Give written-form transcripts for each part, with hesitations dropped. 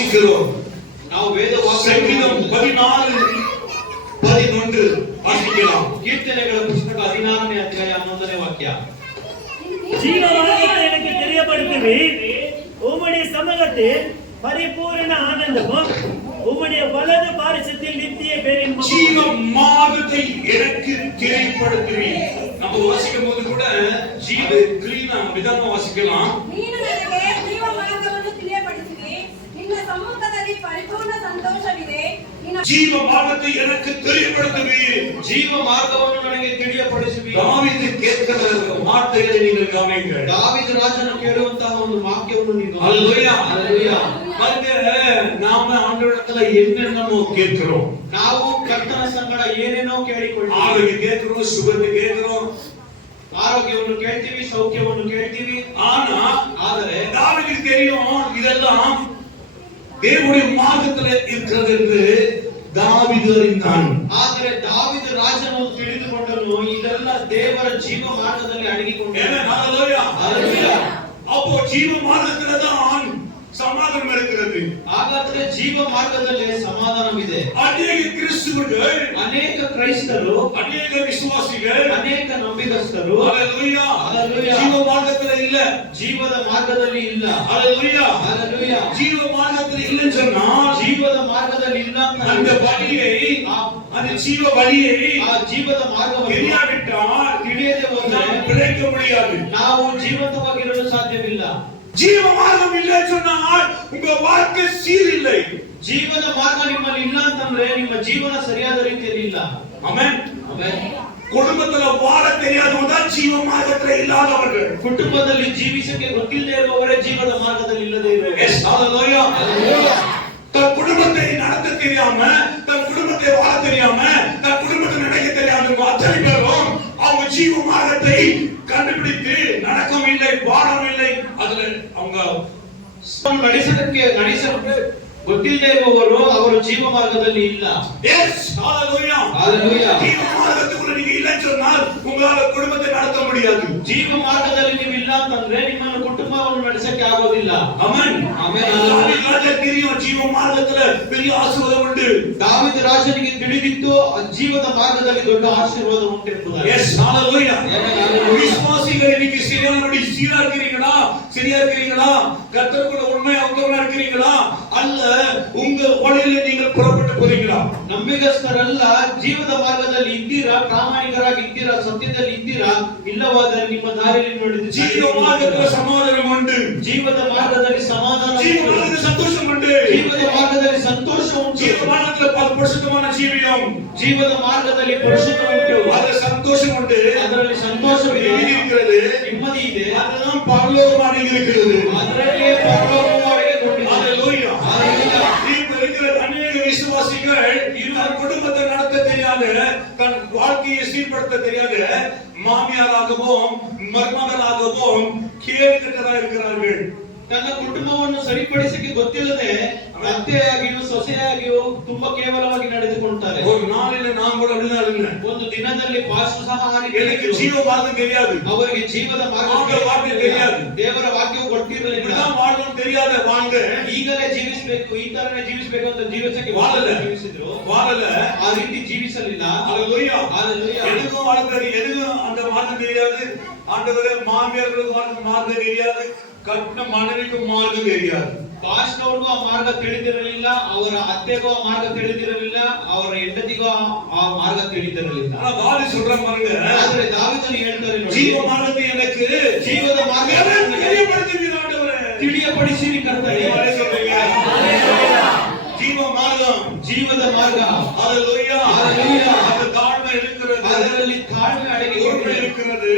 வாசிக்கிறோம். ನಾವು ವೇದ சங்கீதம் 14:11 வாசிக்கலாம். ಕೀರ್ತನೆಗಳ ಪುಸ್ತಕ 16ನೇ ಅಧ್ಯಾಯ 11ನೇ ವಾಕ್ಯ. ஜீவ மார்க்கத்தை எனக்கு தெரியப்படுத்துவி, உம்முடைய சமூகத்தில் பரிபூரண ஆனந்தமும் உம்முடைய வலது பாரிசத்தில் நித்திய பேரின்பமும். ஜீவ மார்க்கத்தை எனக்கு தெரியப்படுத்துவி. நம்ம வாசிக்கும் போது கூட ஜீவ கிளீனா விதமா வாசிக்கலாம். ನೀನು ನನಗೆ ಜೀವ ಮಾರ್ಗವನ್ನು ತಿಳಿಯಪಡಿಸಿದಿ, ನಿನ್ನ ಸಮ್ಮುಖದಲ್ಲಿ ಪರಿಪೂರ್ಣ ಸಂತೋಷವಿದೆ. ஜீவ மார்க்கத்தை எனக்கு தெரியப்படுத்துவி. ಜೀವ ಮಾರ್ಗವನ್ನು ನನಗೆ ತಿಳಿಯಪಡಿಸುವಿ. தாவீது கேட்கிற வார்த்தைகளை நீங்கள் கவனியுங்கள். ದಾವೀದ ರಾಜನು ಕೇಳುವಂತಹ ಒಂದು ವಾಕ್ಯವನ್ನು ನೀವು ஹல்லேலூயா. ಹಲ್ಲೆಲೂಯಾ. பாருங்க, நாம ஆண்டவரிடத்துல என்னென்னமோ கேட்கிறோம். ನಾವು ಕರ್ತನ ಸಂಗಡ ಏನೇನೋ ಕೇಳಿಕೊಳ್ಳುತ್ತೇವೆ. ஆரோக்கியம் கேட்கிறோம், சுகத்தை கேட்கிறோம், ಆರೋಗ್ಯವನ್ನು ಕೇಳ್ತೀವಿ, ಸೌಖ್ಯವನ್ನು ಕೇಳ್ತೀವಿ. ಆದರೆ தாவீதுக்கு தெரியும் இதெல்லாம் தேவனுடைய மார்க்கத்துல இருக்கிறது என்று தாவீது அறிந்தான். ಆದರೆ ದಾವೀದ ರಾಜನು ತಿಳಿದುಕೊಂಡನು ಇದೆಲ್ಲ ದೇವರ ಜೀವ ಮಾರ್ಗದಲ್ಲಿ ಅಡಗಿಕೊಂಡಿದೆ. ஹல்லேலூயா. ಹಲ್ಲೆಲೂಯಾ. அப்போ ஜீவ மார்க்கத்துல தான் சமாதானம் இருக்கிறது. ಹಾಗಾದ್ರೆ ಜೀವ ಮಾರ್ಗದಲ್ಲಿ ಸಮಾಧಾನವಿದೆ. ಅನೇಕ ಕ್ರಿಸ್ತುಗಳು, ಅನೇಕ ಕ್ರೈಸ್ತರು, ಅನೇಕ ವಿಶ್ವಾಸಿಗಳು, ಅನೇಕ ನಂಬಿಕಸ್ಥರು ஹல்லேலூயா, ஹல்லேலூயா, ஜீவ மார்க்கத்துல இல்ல, ಜೀವದ ಮಾರ್ಗದಲ್ಲಿ ಇಲ್ಲ. ஹல்லேலூயா, ಹಲ್ಲೆಲೂಯಾ. ஜீவ மார்க்கத்துல இல்லன்னு சொன்னா ಜೀವದ ಮಾರ್ಗದಲ್ಲಿ ಇಲ್ಲ அந்த வழியை, அந்த ஜீவ வழியை ಆ ಜೀವದ ಮಾರ್ಗವನ್ನು தெரியாவிட்டால் ತಿಳಿಯದೆ ಹೋದರೆ பிழைக்க முடியாது. ನಾವು ಜೀವಂತವಾಗಿರಲು ಸಾಧ್ಯವಿಲ್ಲ. ஜீவ மார்க்கம் இல்லைன்னு சொன்னால் உங்க வாழ்க்கை சீரில்லை. ಜೀವದ ಮಾರ್ಗ ನಿಮ್ಮಲ್ಲಿ ಇಲ್ಲ ಅಂತಂದ್ರೆ ನಿಮ್ಮ ಜೀವನ ಸರಿಯಾದ ರೀತಿಯಲ್ಲಿ ಇಲ್ಲ. ஆமென். ಆಮೆನ್. குடும்பத்துல வாழ தெரியாதவங்க தான் ஜீவ மார்க்கத்துல இல்லாதவர்கள். ಕುಟುಂಬದಲ್ಲಿ ಜೀವಿಸಕ್ಕೆ ಗೊತ್ತಿಲ್ಲದೆ ಇರುವವರೇ ಜೀವದ ಮಾರ್ಗದಲ್ಲಿ ಇಲ್ಲದೆ ಇರುವವರು. எஸ், ஹல்லேலூயா. ಹಲ್ಲೆಲೂಯಾ. தன் குடும்பத்தை நடத்த தெரியாம, தன் குடும்பத்தை வாழ தெரியாம, தன் குடும்பத்தை நினைக்க தெரியாம அத்தனை பேரும் அவங்க ஜீவ மார்க்கத்தை கண்டுபிடித்து நடக்கவும் இல்லை, வாழவும் இல்லை. அதுல அவங்க ನಡೆಸಕ್ಕೆ ಗೊತ್ತಿಲ್ಲದೆ ಇರುವವರು ಅವರು ಜೀವ ಮಾರ್ಗದಲ್ಲಿ ಇಲ್ಲ. எஸ், ஹல்லேலூயா. ಹಲ್ಲೆಲೂಯಾ. ஜீவ மார்க்கத்துக்குள்ள நீங்க இல்லைன்னு சொன்னால் உங்களால குடும்பத்தை நடத்த முடியாது. ಜೀವ ಮಾರ್ಗದಲ್ಲಿ ನೀವು ಇಲ್ಲ ಅಂತಂದ್ರೆ ನಿಮ್ಮ ಕುಟುಂಬವನ್ನು ನಡೆಸಕ್ಕೆ ಆಗೋದಿಲ್ಲ. ஆமென். ಆಮೆನ್. தாவீது ராஜா தெரியும் ஜீவ மார்க்கத்துல பெரிய ஆசீர்வாதம் உண்டு. ದಾವೀದ ರಾಜನಿಗೆ ತಿಳಿದಿತ್ತು ಜೀವದ ಮಾರ್ಗದಲ್ಲಿ ದೊಡ್ಡ ಆಶೀರ್ವಾದ ಉಂಟು ಎಂಬುದಾಗಿ. எஸ், ஹல்லேலூயா. ஹல்லேலூயா. விசுவாசிகள் இன்னைக்கு சரியானபடி சீரா இருக்கிறீங்களா, சரியா இருக்கிறீங்களா, கர்த்தருக்குள்ள உண்மையா உத்தமனா இருக்கிறீங்களா, அல்ல உங்க வழியில நீங்கள் புறப்பட்டு போறீங்களா? ನಂಬಿಗಸ್ತರಲ್ಲ ಜೀವದ ಮಾರ್ಗದಲ್ಲಿ ಇದ್ದೀರಾ, ಪ್ರಾಮಾಣಿಕರಾಗಿ ಇದ್ದೀರಾ, ಸತ್ಯದಲ್ಲಿ ಇದ್ದೀರಾ, ಇಲ್ಲವಾದರೆ ನಿಮ್ಮ ದಾರಿಯಲ್ಲಿ ನಡೆದು ஜீவ மார்க்கத்துல சமாதானம் உண்டு. ಜೀವದ ಮಾರ್ಗದಲ್ಲಿ ಸಮಾಧಾನ ஜீவ ಉಂಟು. மார்க்கத்துல சந்தோஷம் உண்டு. ಜೀವದ ಮಾರ್ಗದಲ್ಲಿ ಸಂತೋಷ ಉಂಟು. ஜீவ மார்க்கத்துல பரிசுத்தமான ஜீவியம், ಜೀವದ ಮಾರ್ಗದಲ್ಲಿ ಪರಿಶುದ್ಧ ಉಂಟು. அதுல சந்தோஷம் உண்டு. ಅದರಲ್ಲಿ ಸಂತೋಷವಿದೆ, நிம்மதி இருக்கிறது. ನೆಮ್ಮದಿ ಇದೆ. அதுதான் பரலோகமாக இருக்கிறது. ಅದರಲ್ಲಿಯೇ ಪರಲೋಕದವರೆಗೆ ಕೊಂಡಿದೆ. ஹல்லேலூயா. ಹಲ್ಲೆಲೂಯಾ. இப்ப இருக்கிற அநேக விசுவாசிகள் தன் குடும்பத்தை நடத்த தெரியாத, தன் வாழ்க்கையை சீர்படுத்த தெரியாத மாமியாராகவும் மருமகளாகவும் கேள்விக்கட்டதா இருக்கிறார்கள். ತನ್ನ ಕುಟುಂಬವನ್ನು ಸರಿಪಡಿಸಕ್ಕೆ ಗೊತ್ತಿಲ್ಲದೆ ಅತ್ತೆಯಾಗಿಯೂ ಸೊಸೆಯಾಗಿಯೂ ತುಂಬಾ ಕೇವಲವಾಗಿ ನಡೆದುಕೊಳ್ತಾರೆ. ஒரு நாளில நான் கூட அப்படிதான் இருந்தேன். ಒಂದು ದಿನದಲ್ಲಿ ಪಾಸ್ಟರ್ ಸಹ ಹಾಗೆ எனக்கு ஜீவ மார்க்கம் தெரியாது, ಅವರಿಗೆ ಜೀವದ ಮಾರ್ಗ ಆಂಗ್ಲ ವಾಕ್ಯ தெரியாது, ದೇವರ ವಾಕ್ಯವು ಗೊತ್ತಿರಲಿಲ್ಲ. இப்படிதான் வாழணும் தெரியாத வாழ்ந்த ಈಗಲೇ ಜೀವಿಸಬೇಕು, ಈ ತರನೇ ಜೀವಿಸಬೇಕು ಅಂತ ಜೀವಿಸಕ್ಕೆ ಜೀವಿಸಿದ್ರು, வாழல, ಆ ರೀತಿ ಜೀವಿಸಲಿಲ್ಲ. ஹல்லேலூயா. ஹல்லேலூயா. எனக்கும் வாழ்க்கை எனக்கும் அந்த மார்க்கம் தெரியாது. ஆண்டவரே, மாமியார்களுக்கு மார்க்கம் தெரியாது, கட்டின மனைவிக்கு மார்க்கம் தெரியாது. ಪಾಸ್ಟರ್ ಅವ್ರಿಗೂ ಆ ಮಾರ್ಗ ತಿಳಿದಿರಲಿಲ್ಲ, ಅವರ ಅತ್ತೆಗೂ ಆ ಮಾರ್ಗ ತಿಳಿದಿರಲಿಲ್ಲ, ಅವರ ಹೆಂಡತಿಗೂ ಆ ಮಾರ್ಗ ತಿಳಿದಿರಲಿಲ್ಲ. ஆனா தாவீது சொல்றான் பாருங்க, ಆದ್ರೆ ದಾವೀದನು ಹೇಳ್ತಾರೆ ನೋಡಿ, ஜீவ மார்க்கத்தை எனக்கு ಜೀವದ ಮಾರ್ಗ தெரியப்படுத்துவீர் ஆண்டவரே. ತಿಳಿಯಪಡಿಸಿರಿ ಕರ್ತನೇ. நீங்களே சொல்றீங்க. ஜீவ மார்க்கம், ಜೀವದ ಮಾರ್ಗ. ஹல்லேலூயா. ஹல்லேலூயா. அது தாழ்மை இருக்கிறது, ಅದರಲ್ಲಿ ತಾಳ್ಮೆ ಅಡಗಿ பொறுமை இருக்கிறது,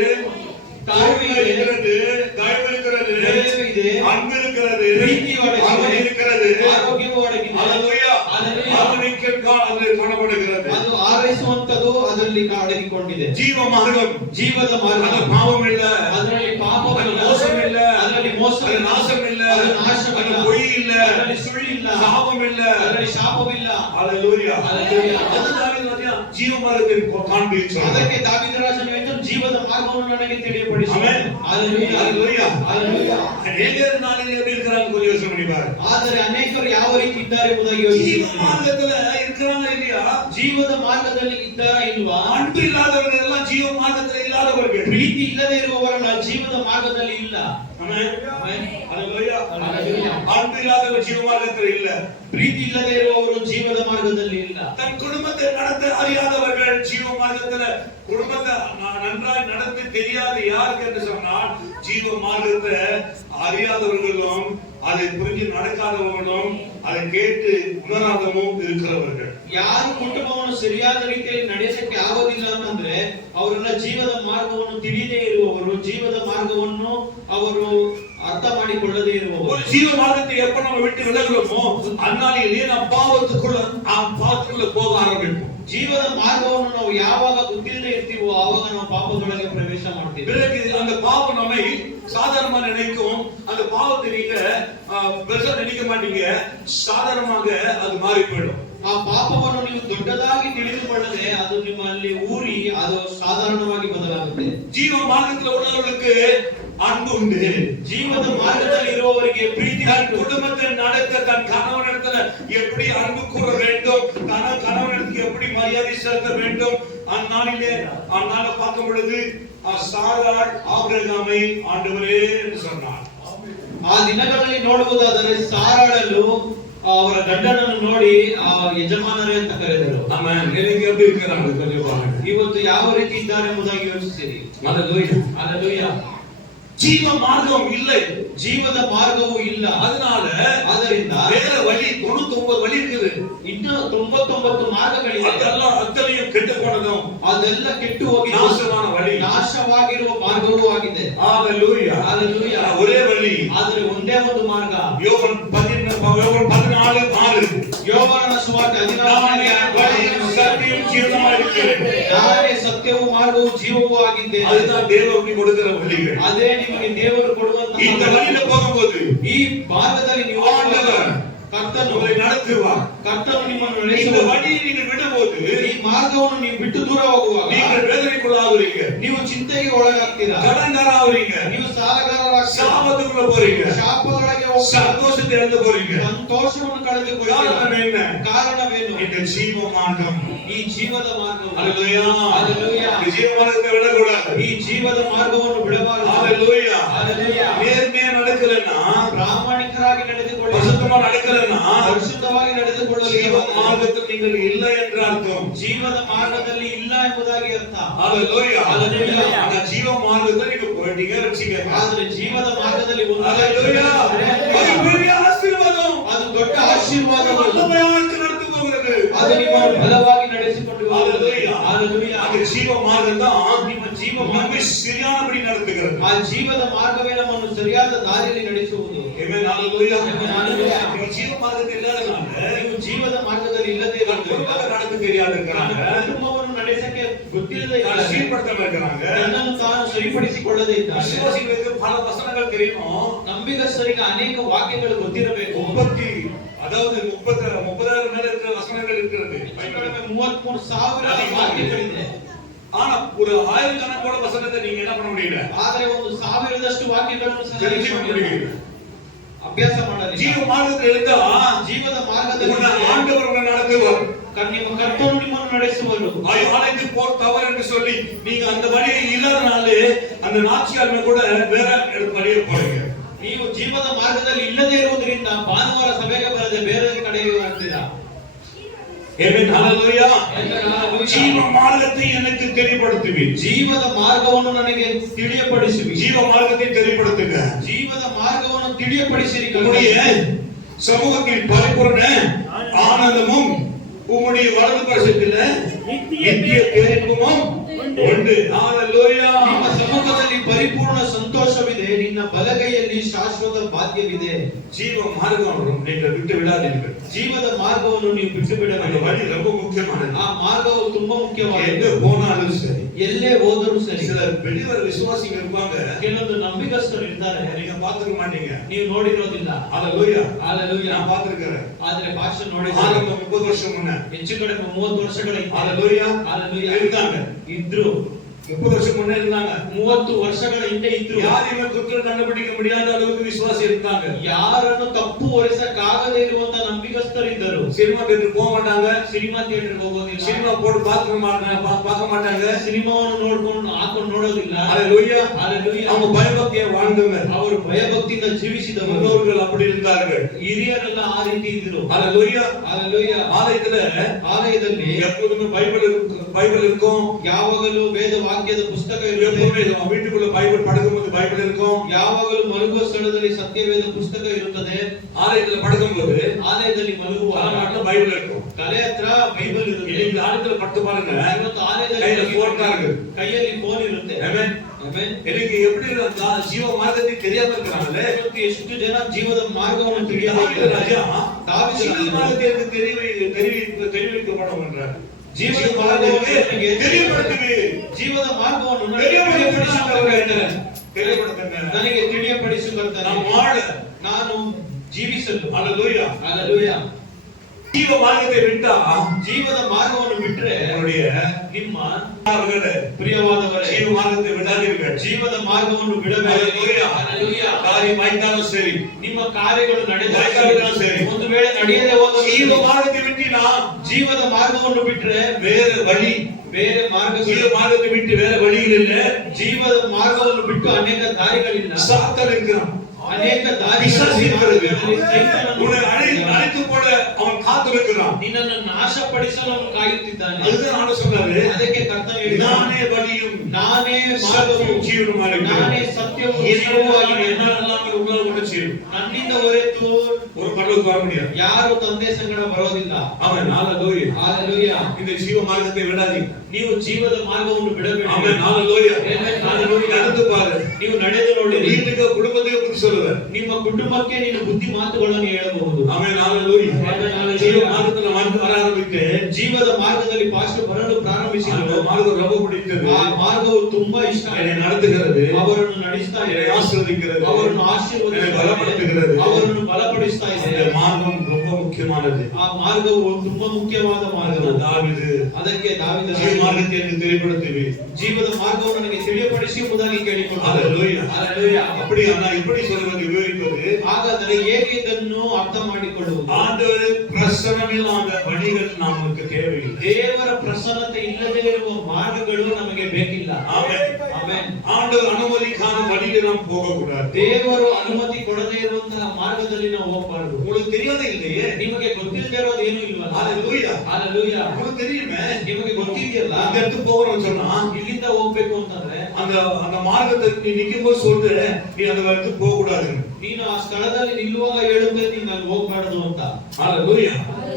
தாழ்மை இருக்கிறது, தயவு இருக்கிறது, ದಯವು ಇದೆ, அன்பு இருக்கிறது, ಪ್ರೀತಿಯು ಅಡಗಿದೆ, ஆரோக்கியம் இருக்கிறது, ಆರೋಗ್ಯವೂ ಅಡಗಿದೆ. ஹல்லேலூயா. ஹல்லேலூயா. ஆரோக்கியம் அது காணப்படுகிறது. ಅದು ಆರೈಸುವಂತದ್ದು ಅದರಲ್ಲಿ ಅಡಗಿಕೊಂಡಿದೆ. ஜீவ மார்க்கம், ಜೀವದ ಮಾರ್ಗ. அது பாவம் இல்ல, ಅದರಲ್ಲಿ அது ಪಾಪವಿಲ್ಲ, மோசம் இல்ல, ಅದರಲ್ಲಿ ಮೋಸ அது ಇಲ್ಲ, நாசம் இல்ல, அது ನಾಶವಿಲ್ಲ, அது பொய் இல்ல, ಅದರಲ್ಲಿ ಸುಳ್ಳಿಲ್ಲ, சாபம் இல்ல. ಅದರಲ್ಲಿ ಶಾಪವಿಲ್ಲ. ஹல்லேலூயா. ஹல்லேலூயா. அதுதான் ஜீவ மார்க்கத்தை காண்பிக்கிறார். ಅದಕ್ಕೆ ದಾವೀದ ರಾಜನು ಹೇಳಿದ ಜೀವದ ಮಾರ್ಗವನ್ನು ನನಗೆ ತಿಳಿಯಪಡಿಸು. ಆಮೆನ್. ಹಲ್ಲೆಲೂಯಾ. ஹல்லேலூயா. ಹಲ್ಲೆಲೂಯಾ. அநேக நாளிலே எப்படி இருக்கிறாங்க கொஞ்சம் யோசனை பண்ணி பாரு. ಆದರೆ ಅನೇಕರು ಯಾವ ರೀತಿ ಇದ್ದಾರೆ ಎಂಬುದಾಗಿ ஜீவ ಯೋಚಿಸಿ. மார்க்கத்துல இருக்கிறாங்க இல்லையா? ಜೀವದ ಮಾರ್ಗದಲ್ಲಿ ಇದ್ದಾರಾ ಇಲ್ವಾ? அன்பு இல்லாதவர்கள் எல்லாம் ஜீவ மார்க்கத்துல இல்லாதவர்கள். ಪ್ರೀತಿ ಇಲ್ಲದೆ ಇರುವವರನ್ನ ಜೀವದ ಮಾರ್ಗದಲ್ಲಿ ಇಲ್ಲ. ஆமென். ಆಮೆನ್. ஹalleluya. ஹalleluya. அன்பு இல்லாதவர் ஜீவ மார்க்கத்துல இல்ல. ಪ್ರೀತಿ ಇಲ್ಲದೆ ಇರುವವರು ಜೀವದ ಮಾರ್ಗದಲ್ಲಿ ಇಲ್ಲ. தன் குடும்பத்தை நடத்த அறியாதவர்கள் ஜீவ மார்க்கத்துல குடும்பத்தை நன்றாய் நடத்த தெரியாது யாருக்கு என்று சொன்னால் ஜீவ மார்க்கத்தை அறியாதவர்களும் அதை புரிஞ்சு நடக்காதவர்களும் அதை கேட்டு உணராதவும் இருக்கிறவர்கள். ಯಾರು ಕುಟುಂಬವನ್ನು ಸರಿಯಾದ ರೀತಿಯಲ್ಲಿ ನಡೆಸಕ್ಕೆ ಆಗೋದಿಲ್ಲ ಅಂತಂದ್ರೆ ಅವರೆಲ್ಲ ಜೀವದ ಮಾರ್ಗವನ್ನು ತಿಳಿದೇ ಇರುವವರು, ಜೀವದ ಮಾರ್ಗವನ್ನು ಅವರು ಅರ್ಥ ಮಾಡಿಕೊಳ್ಳದೇ ಇರುವವರು. ஒரு ஜீவ மார்க்கத்தை எப்ப நம்ம விட்டு விலகுறோமோ அந்நாளிலே நாம் பாவத்துக்குள்ள போக ஆரம்பிப்போம். ಜೀವದ ಮಾರ್ಗವನ್ನು ನಾವು ಯಾವಾಗ ಗೊತ್ತಿಲ್ಲದೆ ಇರ್ತೀವೋ ಆವಾಗ ನಾವು ಪಾಪದೊಳಗೆ ಪ್ರವೇಶ ಮಾಡ್ತೀವಿ. பிறகு அந்த பாவம் நம்மை சாதாரணமா நினைக்கும். அந்த பாவத்தை நீங்க பெருசா நினைக்க மாட்டீங்க, சாதாரணமாக அது மாறி போயிடும். ಆ ಪಾಪವನ್ನು ನೀವು ದೊಡ್ಡದಾಗಿ ತಿಳಿದುಕೊಳ್ಳದೆ ಅದು ನಿಮ್ಮಲ್ಲಿ ಊರಿ ಅದು ಸಾಧಾರಣವಾಗಿ ಬದಲಾಗುತ್ತೆ. ஜீவ மார்க்கத்தில் உள்ளவர்களுக்கு அன்பு உண்டு. ಜೀವದ ಮಾರ್ಗದಲ್ಲಿ ಇರುವವರಿಗೆ ಪ್ರೀತಿ தன் ಉಂಟು. குடும்பத்தை நடத்த தன் கணவனிடத்துல எப்படி அன்பு கூற வேண்டும், கணவனிடத்துக்கு எப்படி மரியாதை செலுத்த வேண்டும். அந்நாளிலே பார்க்கும் பொழுது சாராள் ஆபிரகாமை ஆண்டவரே என்று சொன்னார். ಆ ದಿನಗಳಲ್ಲಿ ನೋಡುವುದಾದರೆ ಸಾರಾಳಲು ಅವರ ಗಂಡನನ್ನು ನೋಡಿ ಆ ಯಜಮಾನರೇ ಅಂತ ಕರೆದರು. ஆமென். எனக்கு எப்படி இருக்கிறாங்க கொஞ்சம் பாருங்க. ಇವತ್ತು ಯಾವ ರೀತಿ ಇದ್ದಾರೆ ಎಂಬುದಾಗಿ ಯೋಚಿಸಿರಿ. ஹalleluya. ಹಲ್ಲೆಲೂಯಾ. ஜீவ மார்க்கம் இல்லை, ಜೀವದ ಮಾರ್ಗವೂ ಇಲ್ಲ. அதனால ಆದ್ದರಿಂದ வேற வழி 99 வழி இருக்குது. ಇನ್ನು 99 ಮಾರ್ಗಗಳಿವೆ. அதெல்லாம் அத்தனையும் கெட்டு போனதும் ಅದೆಲ್ಲ ಕೆಟ್ಟು ಹೋಗಿ நாசமான வழி, ನಾಶವಾಗಿರುವ ಮಾರ್ಗವೂ ಆಗಿದೆ. ஹalleluya. ಹಲ್ಲೆಲೂಯಾ. ஒரே வழி. ಆದರೆ ಒಂದೇ ಒಂದು ಮಾರ್ಗ. யோவான் 14:6 ಯೋಹಾನನ ಸುವಾರ್ತೆ 14ನೇ வழியும் சத்தியம் ஜீவனுமாய் இருக்கிறேன். ನಾನೇ ಸತ್ಯವೂ ಮಾರ್ಗವೂ ಜೀವವೂ ಆಗಿದ್ದೇನೆ. அதுதான் தேவனுக்கு கொடுக்கிற வழிகள். ಅದೇ ನಿಮಗೆ ದೇವರು ಕೊಡುವಂತ இந்த வழியில போகும்போது ಈ ಮಾರ್ಗದಲ್ಲಿ ನೀವು ஆண்டவர் ಕರ್ತನು உங்களை நடத்துவார். ಕರ್ತನು ನಿಮ್ಮನ್ನು இந்த ನಡೆಸುವ வழியை நீங்க விடும்போது ಈ ಮಾರ್ಗವನ್ನು ನೀವು ಬಿಟ್ಟು ದೂರ ಹೋಗುವಾಗ நீங்கள் வேதனைக்குள்ளாகுறீங்க, ನೀವು ಚಿಂತೆಗೆ ಒಳಗಾಗ್ತೀರಾ, கடன்காராகுறீங்க, ನೀವು ಸಾಲಗಾರರಾಗ್ತೀರಾ, சாபத்துக்குள்ள போறீங்க, ಶಾಪದೊಳಗೆ ಹೋಗ್ತೀರಾ, சந்தோஷத்தை இழந்து போறீங்க. ಸಂತೋಷವನ್ನು ಕಳೆದುಕೊಳ್ಳುತ್ತೀರಾ. காரணம் என்ன? ಕಾರಣವೇನು? இந்த ஜீவ மார்க்கம். ಈ ಜೀವದ ಮಾರ್ಗವು. ஹalleluya. ஹalleluya. இந்த ஜீவ மார்க்கத்தை விடக்கூடாது. ಈ ಜೀವದ ಮಾರ್ಗವನ್ನು ಬಿಡಬಾರದು. ஹalleluya. ஹalleluya. நேர்மையா நடக்கலன்னா, ಪ್ರಾಮಾಣಿಕರಾಗಿ ನಡೆದುಕೊಳ್ಳಿ, பரிசுத்தமா நடக்கலன்னா ಪರಿಶುದ್ಧವಾಗಿ ನಡೆದುಕೊಳ್ಳಲಿ. ஜீவ மார்க்கத்தில் நீங்கள் இல்லை என்று அர்த்தம். ಜೀವದ ಮಾರ್ಗದಲ್ಲಿ ಇಲ್ಲ ಎಂಬುದಾಗಿ ಅರ್ಥ. ஹalleluya. ஹalleluya. ஆனா ஜீவ மார்க்கத்தை நீங்க போயிட்டீங்க வச்சுக்க. ಆದರೆ ಜೀವದ ಮಾರ್ಗದಲ್ಲಿ ಒಂದು ஹalleluya. அது பெரிய ஆசீர்வாதம். ಅದು ದೊಡ್ಡ ಆಶೀರ್ವಾದವು. வல்லமையாக நடந்து போகிறது. ಅದು ನಿಮ್ಮನ್ನು ಬಲವಾಗಿ ನಡೆಸಿಕೊಂಡು ஹalleluya. ஹalleluya. அந்த ஜீவ மார்க்கம் தான் ನಿಮ್ಮ ಜೀವ நம்மை சரியானபடி நடத்துகிறது. ಆ ಜೀವದ ಮಾರ್ಗವೇ ನಮ್ಮನ್ನು ಸರಿಯಾದ ದಾರಿಯಲ್ಲಿ ನಡೆಸುವುದು. ಆಮೆನ್. ஹalleluya. ஹalleluya. இந்த ஜீவ மார்க்கத்தில் இல்லாதனால ನೀವು ಜೀವದ ಮಾರ್ಗದಲ್ಲಿ ಇಲ್ಲದೆ குடும்பத்தை நடத்த தெரியாது இருக்கிறாங்க, ಕುಟುಂಬವನ್ನು ನಡೆಸಕ್ಕೆ ಗೊತ್ತಿಲ್ಲದೆ ಇದ್ದಾರೆ, சீர்படுத்தாம இருக்கிறாங்க. ತನ್ನನ್ನು ತಾನು ಸರಿಪಡಿಸಿಕೊಳ್ಳದೆ ಇದ್ದಾರೆ. விசுவாசிகளுக்கு பல வசனங்கள் தெரியும். ನಂಬಿಗಸ್ತರಿಗೆ ಅನೇಕ ವಾಕ್ಯಗಳು ಗೊತ್ತಿರಬೇಕು. 30,000 மேல இருக்கிற வசனங்கள் இருக்கிறது. 33,000 ವಾಕ್ಯಗಳಿದೆ. ஆனா ஒரு 1000 கணக்கோட வசனத்தை நீங்க என்ன பண்ண முடியல, ಆದರೆ 1,000ದಷ್ಟು ವಾಕ್ಯಗಳನ್ನು ಸಹ தெரிஞ்சுக்க முடியல. ಅಭ್ಯಾಸ ಮಾಡಲಿ. ஜீவ மார்க்கத்தில் இருந்தா ಜೀವದ ಮಾರ್ಗದಲ್ಲಿ ஆண்டவர் உங்களை நடத்துவார். ನಿಮ್ಮ ಕರ್ತನು ನಿಮ್ಮನ್ನು ನಡೆಸುವರು. ஆலைக்கு போர் தவறு என்று சொல்லி நீங்க அந்த வழியை இல்லாதனாலே அந்த நாச்சியார்மை கூட வேற வழியை போறீங்க. ನೀವು ಜೀವದ ಮಾರ್ಗದಲ್ಲಿ ಇಲ್ಲದೆ ಇರುವುದರಿಂದ ಭಾನುವಾರ ಸಭೆಗೆ ಬರದೆ ಬೇರೆ ಕಡೆಗೆ ಹೋಗ್ತೀರಾ. ಆಮೆನ್. ஹalleluya. ಜೀವ ஜீவ மார்க்கத்தை எனக்கு தெரியப்படுத்துவி. ಜೀವದ ಮಾರ್ಗವನ್ನು ನನಗೆ ತಿಳಿಯಪಡಿಸುವಿ. ஜீவ மார்க்கத்தை தெரியப்படுத்துங்க. ಜೀವದ ಮಾರ್ಗವನ್ನು ತಿಳಿಯಪಡಿಸಿರಿ. நம்முடைய சமூகத்தில் பரிபூரண ஆனந்தமும் உம்முடைய வலது பரிசத்தில் நித்திய பேரின்பமும் உண்டு. ஹalleluya. ನಿಮ್ಮ ಸಮ್ಮುಖದಲ್ಲಿ ಪರಿಪೂರ್ಣ ಸಂತೋಷವಿದೆ, ನಿನ್ನ ಬಲಗೈಯಲ್ಲಿ ಶಾಶ್ವತ ಭಾಗ್ಯವಿದೆ. ஜீவ மார்க்கம் நீங்கள் விட்டு விடாதீர்கள். ಜೀವದ ಮಾರ್ಗವನ್ನು ನೀವು ಬಿಟ್ಟು அந்த ಬಿಡಬೇಡಿ. வழி ரொம்ப முக்கியமானது. ಆ ಮಾರ್ಗವು ತುಂಬಾ எங்க ಮುಖ್ಯವಾಗಿದೆ. போனாலும் சரி. ಎಲ್ಲೇ ಹೋದರೂ ಸರಿ. சில வெளிவர் விசுவாசிகள் இருப்பாங்க, ಕೆಲವೊಂದು ನಂಬಿಗಸ್ತರು ಇದ್ದಾರೆ, நீங்க பாத்துக்க மாட்டீங்க. ನೀವು ನೋಡಿರೋದಿಲ್ಲ. ஹalleluya. ஹalleluya. நான் பாத்துக்கிறேன். ಆದ್ರೆ ಭಾಷೆ ನೋಡಿದ್ರೆ ஆரம்ப 30 வருஷம் முன்ன ಹೆಚ್ಚು ಕಡಿಮೆ 30 ವರ್ಷಗಳ ಹಿಂದೆ ஹalleluya ஹalleluya இருந்தாங்க. ಇದ್ರು. 30 வருஷம் முன்னே இருந்தாங்க. 30 ವರ್ಷಗಳ ಹಿಂದೆ ಇದ್ರು. யாரையுமே குற்றம் கண்டுபிடிக்க முடியாத அளவுக்கு விசுவாசி இருந்தாங்க. ಯಾರನ್ನು ತಪ್ಪು ಹೊರಿಸಕ್ಕಾಗದೇ ಇರುವಂತ ನಂಬಿಗಸ್ತರಿದ್ದರು. சினிமா தியேட்டர் போக மாட்டாங்க. ಸಿನಿಮಾ ಥಿಯೇಟರ್ ಹೋಗೋದಿಲ್ಲ. சினிமா போட்டு பார்க்க மாட்டாங்க. ಸಿನಿಮಾವನ್ನು ಹಾಕೊಂಡು ನೋಡೋದಿಲ್ಲ. ஹalleluya. ஹalleluya. அவங்க பயபக்தியை வாழ்ந்தவங்க. ಅವರು ಭಯಭಕ್ತಿಯಿಂದ ಜೀವಿಸಿದವರು. முன்னோர்கள் அப்படி இருந்தார்கள். ಹಿರಿಯರೆಲ್ಲ ಆ ರೀತಿ ಇದ್ರು. ஹalleluya. ஹalleluya. ಆಲಯದಲ್ಲಿ எப்போதுமே பைபிள் இருக்கும். ಯಾವಾಗಲೂ ವೇದ ವಾಕ್ಯದ ಪುಸ್ತಕ ಇರುತ್ತೆ. எப்போதுமே வீட்டுக்குள்ள பைபிள் படுக்கும்போது பைபிள் இருக்கும். ಯಾವಾಗಲೂ ಮಲಗುವ ಸ್ಥಳದಲ್ಲಿ ಸತ್ಯವೇದ ಪುಸ್ತಕ ಇರುತ್ತದೆ. ஆலயத்துல படுக்கும்போது ಆಲಯದಲ್ಲಿ ಮಲಗುವ நாட்டுல பைபிள் இருக்கும். ತಲೆ ಹತ್ರ ಬೈಬಲ್ ಇರುತ್ತೆ. இந்த ஆலயத்துல படுத்து பாருங்க. ಇವತ್ತು ಆಲಯದಲ್ಲಿ கையில போன் இருக்கு. ಕೈಯಲ್ಲಿ ಫೋನ್ ಇರುತ್ತೆ. ಆಮೆನ್. ಆಮೆನ್. எனக்கு எப்படி ஜீவ மார்க்கத்தை தெரியாம இருக்காங்களே. ಇವತ್ತು ಎಷ್ಟು ಜನ ಜೀವದ ಮಾರ್ಗವನ್ನು தாவீது ராஜா தாவீது ஜீவ மார்க்கத்தை தெரிவிக்கப்படும் என்றார். ಜೀವದ ಮಾರ್ಗವನ್ನು தெரியப்படுத்துவே. ಜೀವದ ಮಾರ್ಗವನ್ನು ನನಗೆ ತಿಳಿಯಪಡಿಸು ಕರ್ತನೇ. ನಾನು ಜೀವಿಸಲು. ஹalleluya. ಹalleluya. ஜீவ மார்க்கத்தை விட்டா ಜೀವದ ಮಾರ್ಗವನ್ನು ಬಿಟ್ರೆ நம்முடைய ನಿಮ್ಮ பிரியவாதவரே ஜீவ மார்க்கத்தை விடாதீர்கள். ಜೀವದ ಮಾರ್ಗವನ್ನು ಬಿಡಬೇಡಿ. ஹalleluya. காரியம் ஆயிட்டாலும் சரி, ನಿಮ್ಮ ಕಾರ್ಯಗಳು ನಡೆದಾலும் ಸರಿ, ಒಂದು ವೇಳೆ ನಡೆಯದೆ ಹೋದರೆ ஜீவ மார்க்கத்தை விட்டினா ಜೀವದ ಮಾರ್ಗವನ್ನು ಬಿಟ್ರೆ வேற வழி, ಬೇರೆ ಮಾರ್ಗ, ஜீவ மார்க்கத்தை விட்டு வேற வழிகள் இல்ல. ಜೀವದ ಮಾರ್ಗವನ್ನು ಬಿಟ್ಟು ಅನೇಕ ದಾರಿಗಳಿಲ್ಲ. சாத்தான் இருக்கிறான். ಅನೇಕ உன்னை அழைத்து போட அவன் காத்திருக்கிறான். ನಿನ್ನನ್ನು ನಾಶಪಡಿಸಲು ಅವನು ಕಾಯುತ್ತಿದ್ದಾನೆ. அதுதான் ஆண்டவர் சொன்னாரு, ಅದಕ್ಕೆ ಕರ್ತನು ಹೇಳಿದ, நானே வழியும் ನಾನೇ ಮಾರ್ಗವೂ ಜೀವನವೂ ನಾನೇ ಸತ್ಯವೂ ಜೀವವೂ ಆಗಿದೆ. ನನ್ನಿಂದ ಹೊರತು ஒரு பரலோகம் வர முடியாது. ಯಾರು ತಂದೆ ಸಂಗಡ ಬರೋದಿಲ್ಲ. ಆಮೆನ್. ஹalleluya. ஹalleluya. இந்த ஜீவ மார்க்கத்தை விடாதீங்க. ನೀವು ಜೀವದ ಮಾರ್ಗವನ್ನು ಬಿಡಬೇಡಿ. ಆಮೆನ್. ஹalleluya. ஹalleluya. நடந்து பாரு. ನೀವು ನಡೆದು ನೋಡಿ. வீட்டுக்கு குடும்பத்துக்கு புத்தி சொல்லுவார். ನಿಮ್ಮ ಕುಟುಂಬಕ್ಕೆ ನೀನು ಬುದ್ಧಿ ಮಾತುಗಳನ್ನು ಹೇಳಬಹುದು. ಆಮೆನ್. ஹalleluya. ஜீவ மார்க்கத்துல வர ஆரம்பித்து ಜೀವದ ಮಾರ್ಗದಲ್ಲಿ ಪಾಸ್ಟರ್ ಬರಲು ಪ್ರಾರಂಭಿಸಿದರು. மார்க்கம் ரொம்ப பிடித்தது. ಆ ಮಾರ್ಗವು ತುಂಬಾ ಇಷ್ಟ. என்னை நடத்துகிறது, ಅವರನ್ನು ನಡೆಸ್ತಾ ಇದೆ, ஆசீர்வதிக்கிறது, ಅವರನ್ನು ಆಶೀರ್ವದಿಸುತ್ತದೆ, பலப்படுத்துகிறது. ಅವರನ್ನು ಬಲಪಡಿಸ್ತಾ ಇದೆ. இந்த மார்க்கம் ரொம்ப முக்கியமானது. ಆ ಮಾರ್ಗವು ತುಂಬಾ ಮುಖ್ಯವಾದ ಮಾರ್ಗ. தாவீது ಅದಕ್ಕೆ ದಾವೀದ ஜீவ மார்க்கத்தை எனக்கு தெரியப்படுத்துவே. ಜೀವದ ಮಾರ್ಗವನ್ನು ನನಗೆ ತಿಳಿಯಪಡಿಸಿ ಎಂಬುದಾಗಿ ಕೇಳಿಕೊಂಡನು. ஹalleluya. ஹalleluya. அப்படி நான் எப்படி சொல்றது விவரிப்பது? ಹಾಗಾದರೆ ಹೇಗೆ ಇದನ್ನು ಅರ್ಥ ಮಾಡಿಕೊಳ್ಳುವುದು? ஆண்டவர் பிரசன்னமில்லாத வழிகள் நமக்கு தேவையில்லை. ದೇವರ ಪ್ರಸನ್ನತೆ ಇಲ್ಲದೆ ಇರುವ ಮಾರ್ಗಗಳು ನಮಗೆ ಬೇಕಿಲ್ಲ. ஆமென். ಆಮೆನ್. ஆண்டவர் அனுமதிக்காத வழியில் நாம் போக கூடாது. ದೇವರು ಅನುಮತಿ ಕೊಡದೇ ಇರುವಂತಹ ಮಾರ್ಗದಲ್ಲಿ ನಾವು ಹೋಗಬಾರದು. உங்களுக்கு தெரியாதே இல்லையே, ನಿಮಗೆ ಗೊತ್ತಿಲ್ಲದೆ ಇರೋದು ಏನು ಇಲ್ವಲ್ಲ? ஹalleluya. ஹalleluya. உங்களுக்கு தெரியுமே, ನಿಮಗೆ ಗೊತ್ತಿದೆಯಲ್ಲ, இந்த இடத்துக்கு போறோம்னு சொன்னா ಇಲ್ಲಿಂದ ಹೋಗ್ಬೇಕು ಅಂತಂದ್ರೆ அந்த மார்க்கத்தை நீ நிக்கும்போது சொல்ற, நீ அந்த இடத்துக்கு போக கூடாதுன்னு. ನೀನು ಆ ಸ್ಥಳದಲ್ಲಿ ನಿಲ್ಲುವಾಗ ಹೇಳುತ್ತೆ ನೀನು ಅಲ್ಲಿ ಹೋಗಬಾರದು ಅಂತ. ஹalleluya.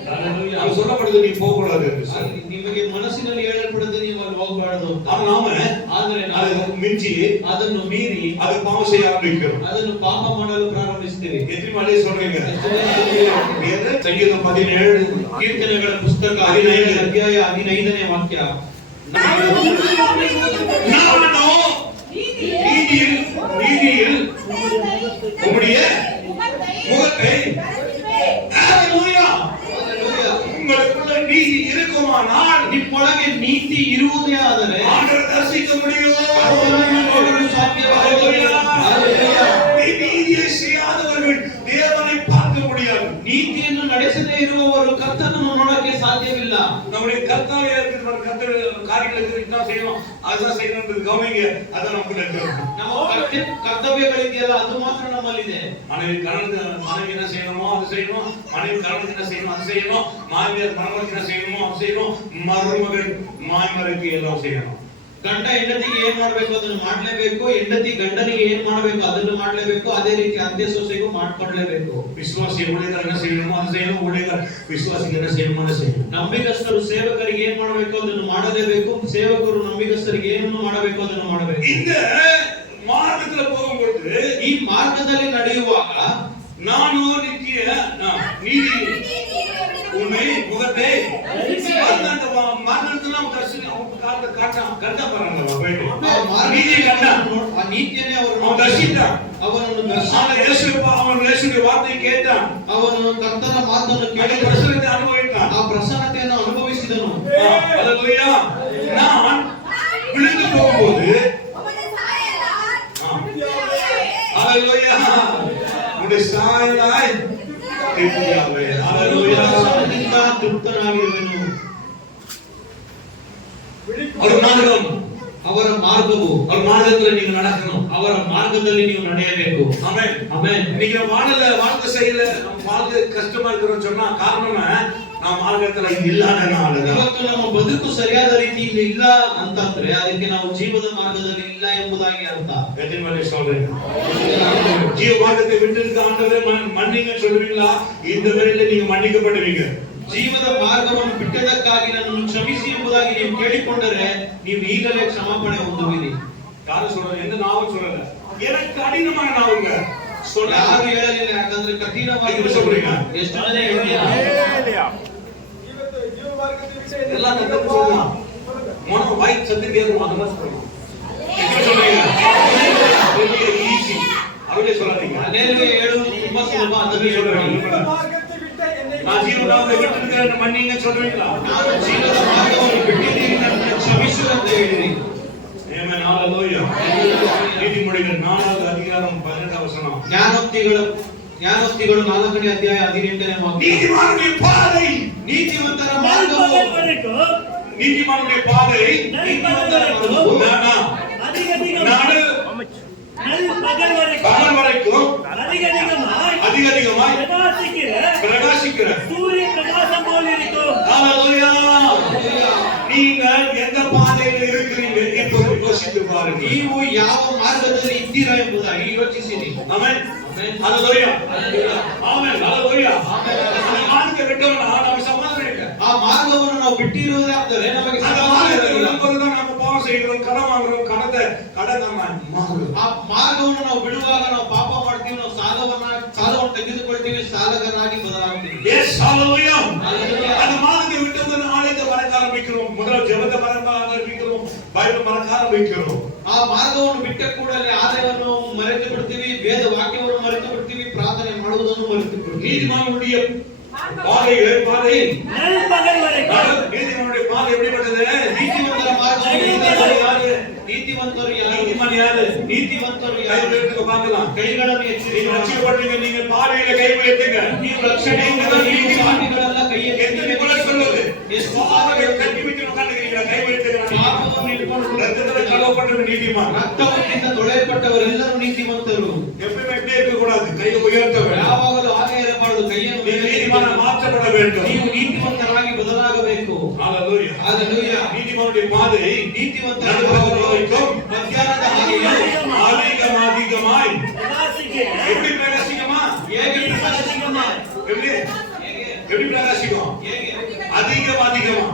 ஹalleluya. அது சொல்லப்படுது நீ போக கூடாது என்று. ನಿಮಗೆ ಮನಸ್ಸಿನಲ್ಲಿ ಹೇಳಲ್ಪಡುತ್ತೆ ನೀವು ಅಲ್ಲಿ ಹೋಗಬಾರದು ಅಂತ. நாம ಆದ್ರೆ அதை மிஞ்சி ಅದನ್ನು ಮೀರಿ அது பாவம் செய்ய ஆரம்பிக்கிறோம். ಅದನ್ನು ಪಾಪ ಮಾಡಲು ಪ್ರಾರಂಭಿಸುತ್ತೇವೆ. எத்தனை மணி சொல்றீங்க? ಸಂಗೀತ 17 ಕೀರ್ತನೆಗಳ ಪುಸ್ತಕ 15 ಅಧ್ಯಾಯ 15ನೇ ವಾಕ್ಯ. நானோ நீதியில் உம்முடைய முகத்தை ஹalleluya. உங்களுக்குள்ள நீதி இருக்குமானால், ನಿಮ್ಮೊಳಗೆ ನೀತಿ ಇರುವುದೇ ಆದರೆ ஆண்டவரை தரிசிக்க முடியும். ಆತನನ್ನು ನೋಡಲು ಸಾಧ್ಯವಾಗುತ್ತದೆ. ஹalleluya. நீதியை செய்யாதவர்கள் தேவனை பார்க்க முடியாது. ನೀತಿಯನ್ನು ನಡೆಸದೇ ಇರುವವರು ಕರ್ತನನ್ನು ನೋಡಕ್ಕೆ ಸಾಧ್ಯವಿಲ್ಲ. நம்முடைய கர்த்தாவே இருக்கிற கர்த்தர் காரியங்களுக்கு இதான் செய்யணும், அதான் செய்யணும்ன்றது கவனிங்க. அதான் நமக்கு இருக்கிறது. ನಮ್ಮ ಕರ್ತವ್ಯಗಳಿದೆಯಲ್ಲ ಅದು ಮಾತ್ರ ನಮ್ಮಲ್ಲಿದೆ. மனைவி என்ன செய்யணுமோ அது செய்யணும், மனைவி கணவனுக்கு என்ன செய்யணும் அது செய்யணும், மாமியார் மருமகளுக்கு என்ன செய்யணுமோ அது செய்யணும், மருமகள் மாமியாருக்கு எல்லாம் செய்யணும். ಗಂಡ ಹೆಂಡತಿಗೆ ಏನ್ ಮಾಡ್ಬೇಕು ಅದನ್ನು ಮಾಡ್ಲೇಬೇಕು, ಹೆಂಡತಿ ಗಂಡನಿಗೆ ಏನ್ ಮಾಡ್ಬೇಕು ಅದನ್ನು ಮಾಡ್ಲೇಬೇಕು, ಅದೇ ರೀತಿ ಅತ್ತೆ ಸೊಸೆಗೂ ಮಾಡ್ಕೊಡ್ಲೇಬೇಕು. விசுவாசி ஊழியர்கள் என்ன செய்யணுமோ அது செய்யணும், ஊழியர்கள் விசுவாசிக்கு என்ன செய்யணுமோ அதை செய்யணும். ನಂಬಿಗಸ್ತರು ಸೇವಕರಿಗೆ ಏನ್ ಮಾಡಬೇಕು ಅದನ್ನು ಮಾಡಲೇಬೇಕು, ಸೇವಕರು ನಂಬಿಗಸ್ತರಿಗೆ ಏನನ್ನು ಮಾಡಬೇಕು ಅದನ್ನು ಮಾಡಬೇಕು. இந்த மார்க்கத்துல போகும்போது, ಈ ಮಾರ್ಗದಲ್ಲಿ ನಡೆಯುವಾಗ நானும் நித்திய நீதி உண்மை முகத்தை அந்த மார்க்கத்துல கண்டா பாருங்க. நீதி கண்டா ಆ ನೀತಿಯನ್ನೇ அவன் ಅವರು தரிசித்தான். ಅವನನ್ನು அவன் இயேசுவின் வார்த்தையை கேட்டான். ಅವನು ಕರ್ತನ ಮಾತನ್ನು அந்த ಕೇಳಿ பிரசனத்தை அனுபவித்தான். ಆ ಪ್ರಸನ್ನತೆಯನ್ನು ಅನುಭವಿಸಿದನು. ஹalleluya. நான் விழுந்து போகும்போது உம்முடைய சாயலால் ஹalleluya உம்முடைய சாயலாய் திருப்தியாவே ஹalleluya ದರ್ಶನದಿಂದ ತೃಪ್ತನಾಗಿರುವೆನು. ஒரு மார்க்கம் ಅವರ ಮಾರ್ಗವು ஒரு மார்க்கத்துல நீங்க நடக்கணும். ಅವರ ಮಾರ್ಗದಲ್ಲಿ ನೀವು ನಡೆಯಬೇಕು. ஆமென் ಆಮೆನ್. நீங்க வாழ்க்கை செய்யல வாழ்க்கை கஷ்டமா இருக்குன்னு சொன்னா காரணமே ನಾವು ಮಾರ್ಗದಲ್ಲಿ ಇಲ್ಲದನಾಲ ಇವತ್ತು ನಮ್ಮ ಬದುಕು ಸರಿಯಾದ ರೀತಿಯಲ್ಲಿ ಇಲ್ಲ ಅಂತಂದ್ರೆ ಅದಕ್ಕೆ ನಾವು ಜೀವದ ಮಾರ್ಗದಲ್ಲಿ ಇಲ್ಲ ಎಂಬುದಾಗಿ ಅರ್ಥ. எத்தனை மணி சொல்றேன் ஜீவ மார்க்கத்தை விட்டு ஆண்டவரே மன்னிங்க சொல்லுவீங்களா? இந்த வேளையில நீங்க மன்னிக்கப்படுவீங்க. ಜೀವದ ಮಾರ್ಗವನ್ನು ಬಿಟ್ಟದಕ್ಕಾಗಿ ನನ್ನನ್ನು ಕ್ಷಮಿಸಿ ಎಂಬುದಾಗಿ ನೀವು ಕೇಳಿಕೊಂಡರೆ ನೀವು ಈಗಲೇ ಕ್ಷಮಾಪಣೆ ಹೊಂದುವಿರಿ. ಯಾರು சொல்றது? ಎಂದು ನಾವು சொல்லல. எனக்கு ಕಠಿಣமான ನಾವುங்க சொல்ல ಯಾರು ಹೇಳಲಿಲ್ಲ, ಯಾಕಂದ್ರೆ ಕಠಿಣವಾಗಿ ಇದು சொல்றீங்க. ಎಷ್ಟು ಜನ ಹೇಳ್ತೀರಾ? ಎಲ್ಲ ತಪ್ಪು சொல்லலாம். ಮನ ವಾಯ್ ಸದ್ಯಕ್ಕೆ ಅದನ್ನ சொல்லலாம். ಇದು சொல்றீங்க. ಈಸಿ ಅವರೇ சொல்லறீங்க. ಅಲ್ಲೇಲೂಯಾ ಹೇಳುವುದು ತುಂಬಾ ಸುಲಭ, ಅದನ್ನೇ ಹೇಳಬೇಡಿ. நான் ஜீவனாவை விட்டுருக்கேன் மன்னிங்க சொல்றீங்களா? ನಾನು ಜೀವದ ಮಾರ್ಗವನ್ನು ಬಿಟ್ಟಿದ್ದೀನಿ, ನನ್ನನ್ನು ಕ್ಷಮಿಸು ಅಂತ ಹೇಳಿರಿ. Amen hallelujah. ನೀತಿಮೊಳಿಗಳ 4ನೇ ಅಧಿಕಾರಂ 12ನೇ ವಚನ. ಜ್ಞಾನೋಕ್ತಿಗಳು 4ನೇ ಅಧ್ಯಾಯ 18ನೇ ವಾಕ್ಯ. ನೀತಿಮಾನುடைய பாதை ನೀತಿವಂತರ ಮಾರ್ಗವು நீதிமானுடைய பாதை ನೀತಿವಂತರ ಮಾರ್ಗವು பகல் வரைக்கும் அதிகமாய் பிரகாசிக்கிற சூரிய பிரகாசம் போல இருக்கும். ஹalleluya. நீங்க எந்த பாதையில இருக்கிறீங்க என்று யோசித்து பாருங்க. ನೀವು ಯಾವ ಮಾರ್ಗದಲ್ಲಿ ಇದ್ದೀರಾ ಎಂಬುದಾಗಿ ಯೋಚಿಸಿರಿ. Amen hallelujah. Amen hallelujah. ಆ ಮಾರ್ಗ ಬಿಟ್ಟವನ ನಾವು ಸಮಾಧಾನ ಇಲ್ಲ. ಆ ಮಾರ್ಗವನ್ನು ನಾವು ಬಿಟ್ಟಿರುವುದಾದರೆ ನಮಗೆ ಸಮಾಧಾನ ಇಲ್ಲ. ನಾವು ಪಾಪ செய்கிறோம், கடன் வாங்குறோம், ಆ ಮಾರ್ಗವನ್ನು ನಾವು ಬಿಡುವಾಗ ನಾವು ಪಾಪ ಮಾಡ್ತೀವಿ, ನಾವು ಸಾಲವನ್ನು ತೆಗೆದುಕೊಳ್ತೀವಿ, ಸಾಲಗಾರರಾಗಿ ಬದಲಾಗ್ತೀವಿ. Yes, hallelujah. அந்த மார்க்கத்தை விட்டு ஆலயத்தை மறக்க ஆரம்பிக்கிறோம். முதல்ல ஜெபத்தை மறக்க ஆரம்பிக்கிறோம், பைபிள் மறக்க ஆரம்பிக்கிறோம். ಆ ಮಾರ್ಗವನ್ನು ಬಿಟ್ಟ ಕೂಡಲೇ ಆಲಯವನ್ನು ಮರೆತು ಬಿಡ್ತೀವಿ, ವೇದ ವಾಕ್ಯವನ್ನು ಮರೆತು ಬಿಡ್ತೀವಿ, ಪ್ರಾರ್ಥನೆ ಮಾಡುವುದನ್ನು ಮರೆತು ಬಿಡ್ತೀವಿ. நீதிமானுடைய பாதை பகல் வரைக்கும் நீதிமானுடைய பாதை எப்படிப்பட்டது? ನೀತಿವಂತರ ಮಾರ್ಗ ನೀತಿವಂತರು ಯಾರು? நீதிமான் யாரு? ನೀತಿವಂತರು கை ಯಾರು? உயர்த்துங்க பார்க்கலாம். ಕೈಗಳನ್ನು ಎತ್ತಿ நீங்க ரட்சிக்கப்படுவீங்க, நீங்க பாதையில கை உயர்த்துங்க. ನೀವು ರಕ್ಷಣೆಯಿಂದ ನೀತಿವಂತರೆಲ್ಲ ಕೈ எத்தனை முறை சொல்லுது? ಎಷ್ಟು பாவத்தை கட்டி விட்டு உட்கார்ந்துக்கிறீங்களா? கை உயர்த்துங்க. ಪಾಪವನ್ನು ಇಟ್ಕೊಂಡು ரத்தத்துல கழுவப்பட்ட நீதிமான். ರಕ್ತದಿಂದ ತೊಳೆಯಲ್ಪಟ್ಟವರೆಲ್ಲರೂ ನೀತಿವಂತರು. எப்பவுமே இப்படியே இருக்க கூடாது, கையை உயர்த்த வேண்டும். ಯಾವಾಗಲೂ ಹಾಗೆ ಇರಬಾರದು, ಕೈಯನ್ನು நீதிமான மாற்றப்பட வேண்டும். ನೀವು ನೀತಿವಂತರಾಗಿ ಬದಲಾಗಬೇಕು. ஹalleluya. ಹalleluya. நீதிமானுடைய பாதை ನೀತಿವಂತರ நடுப்பகல் ಮಧ್ಯಾಹ್ನದ ಹಾಗೆ அதிகமாய் பிரகாசிக்கிற எப்படி பிரகாசிக்குமா? ಹೇಗೆ ಪ್ರಕಾಶಿಕಮಾಯ್? எப்படி எப்படி பிரகாசிக்கும்? அதிகமா அதிகமா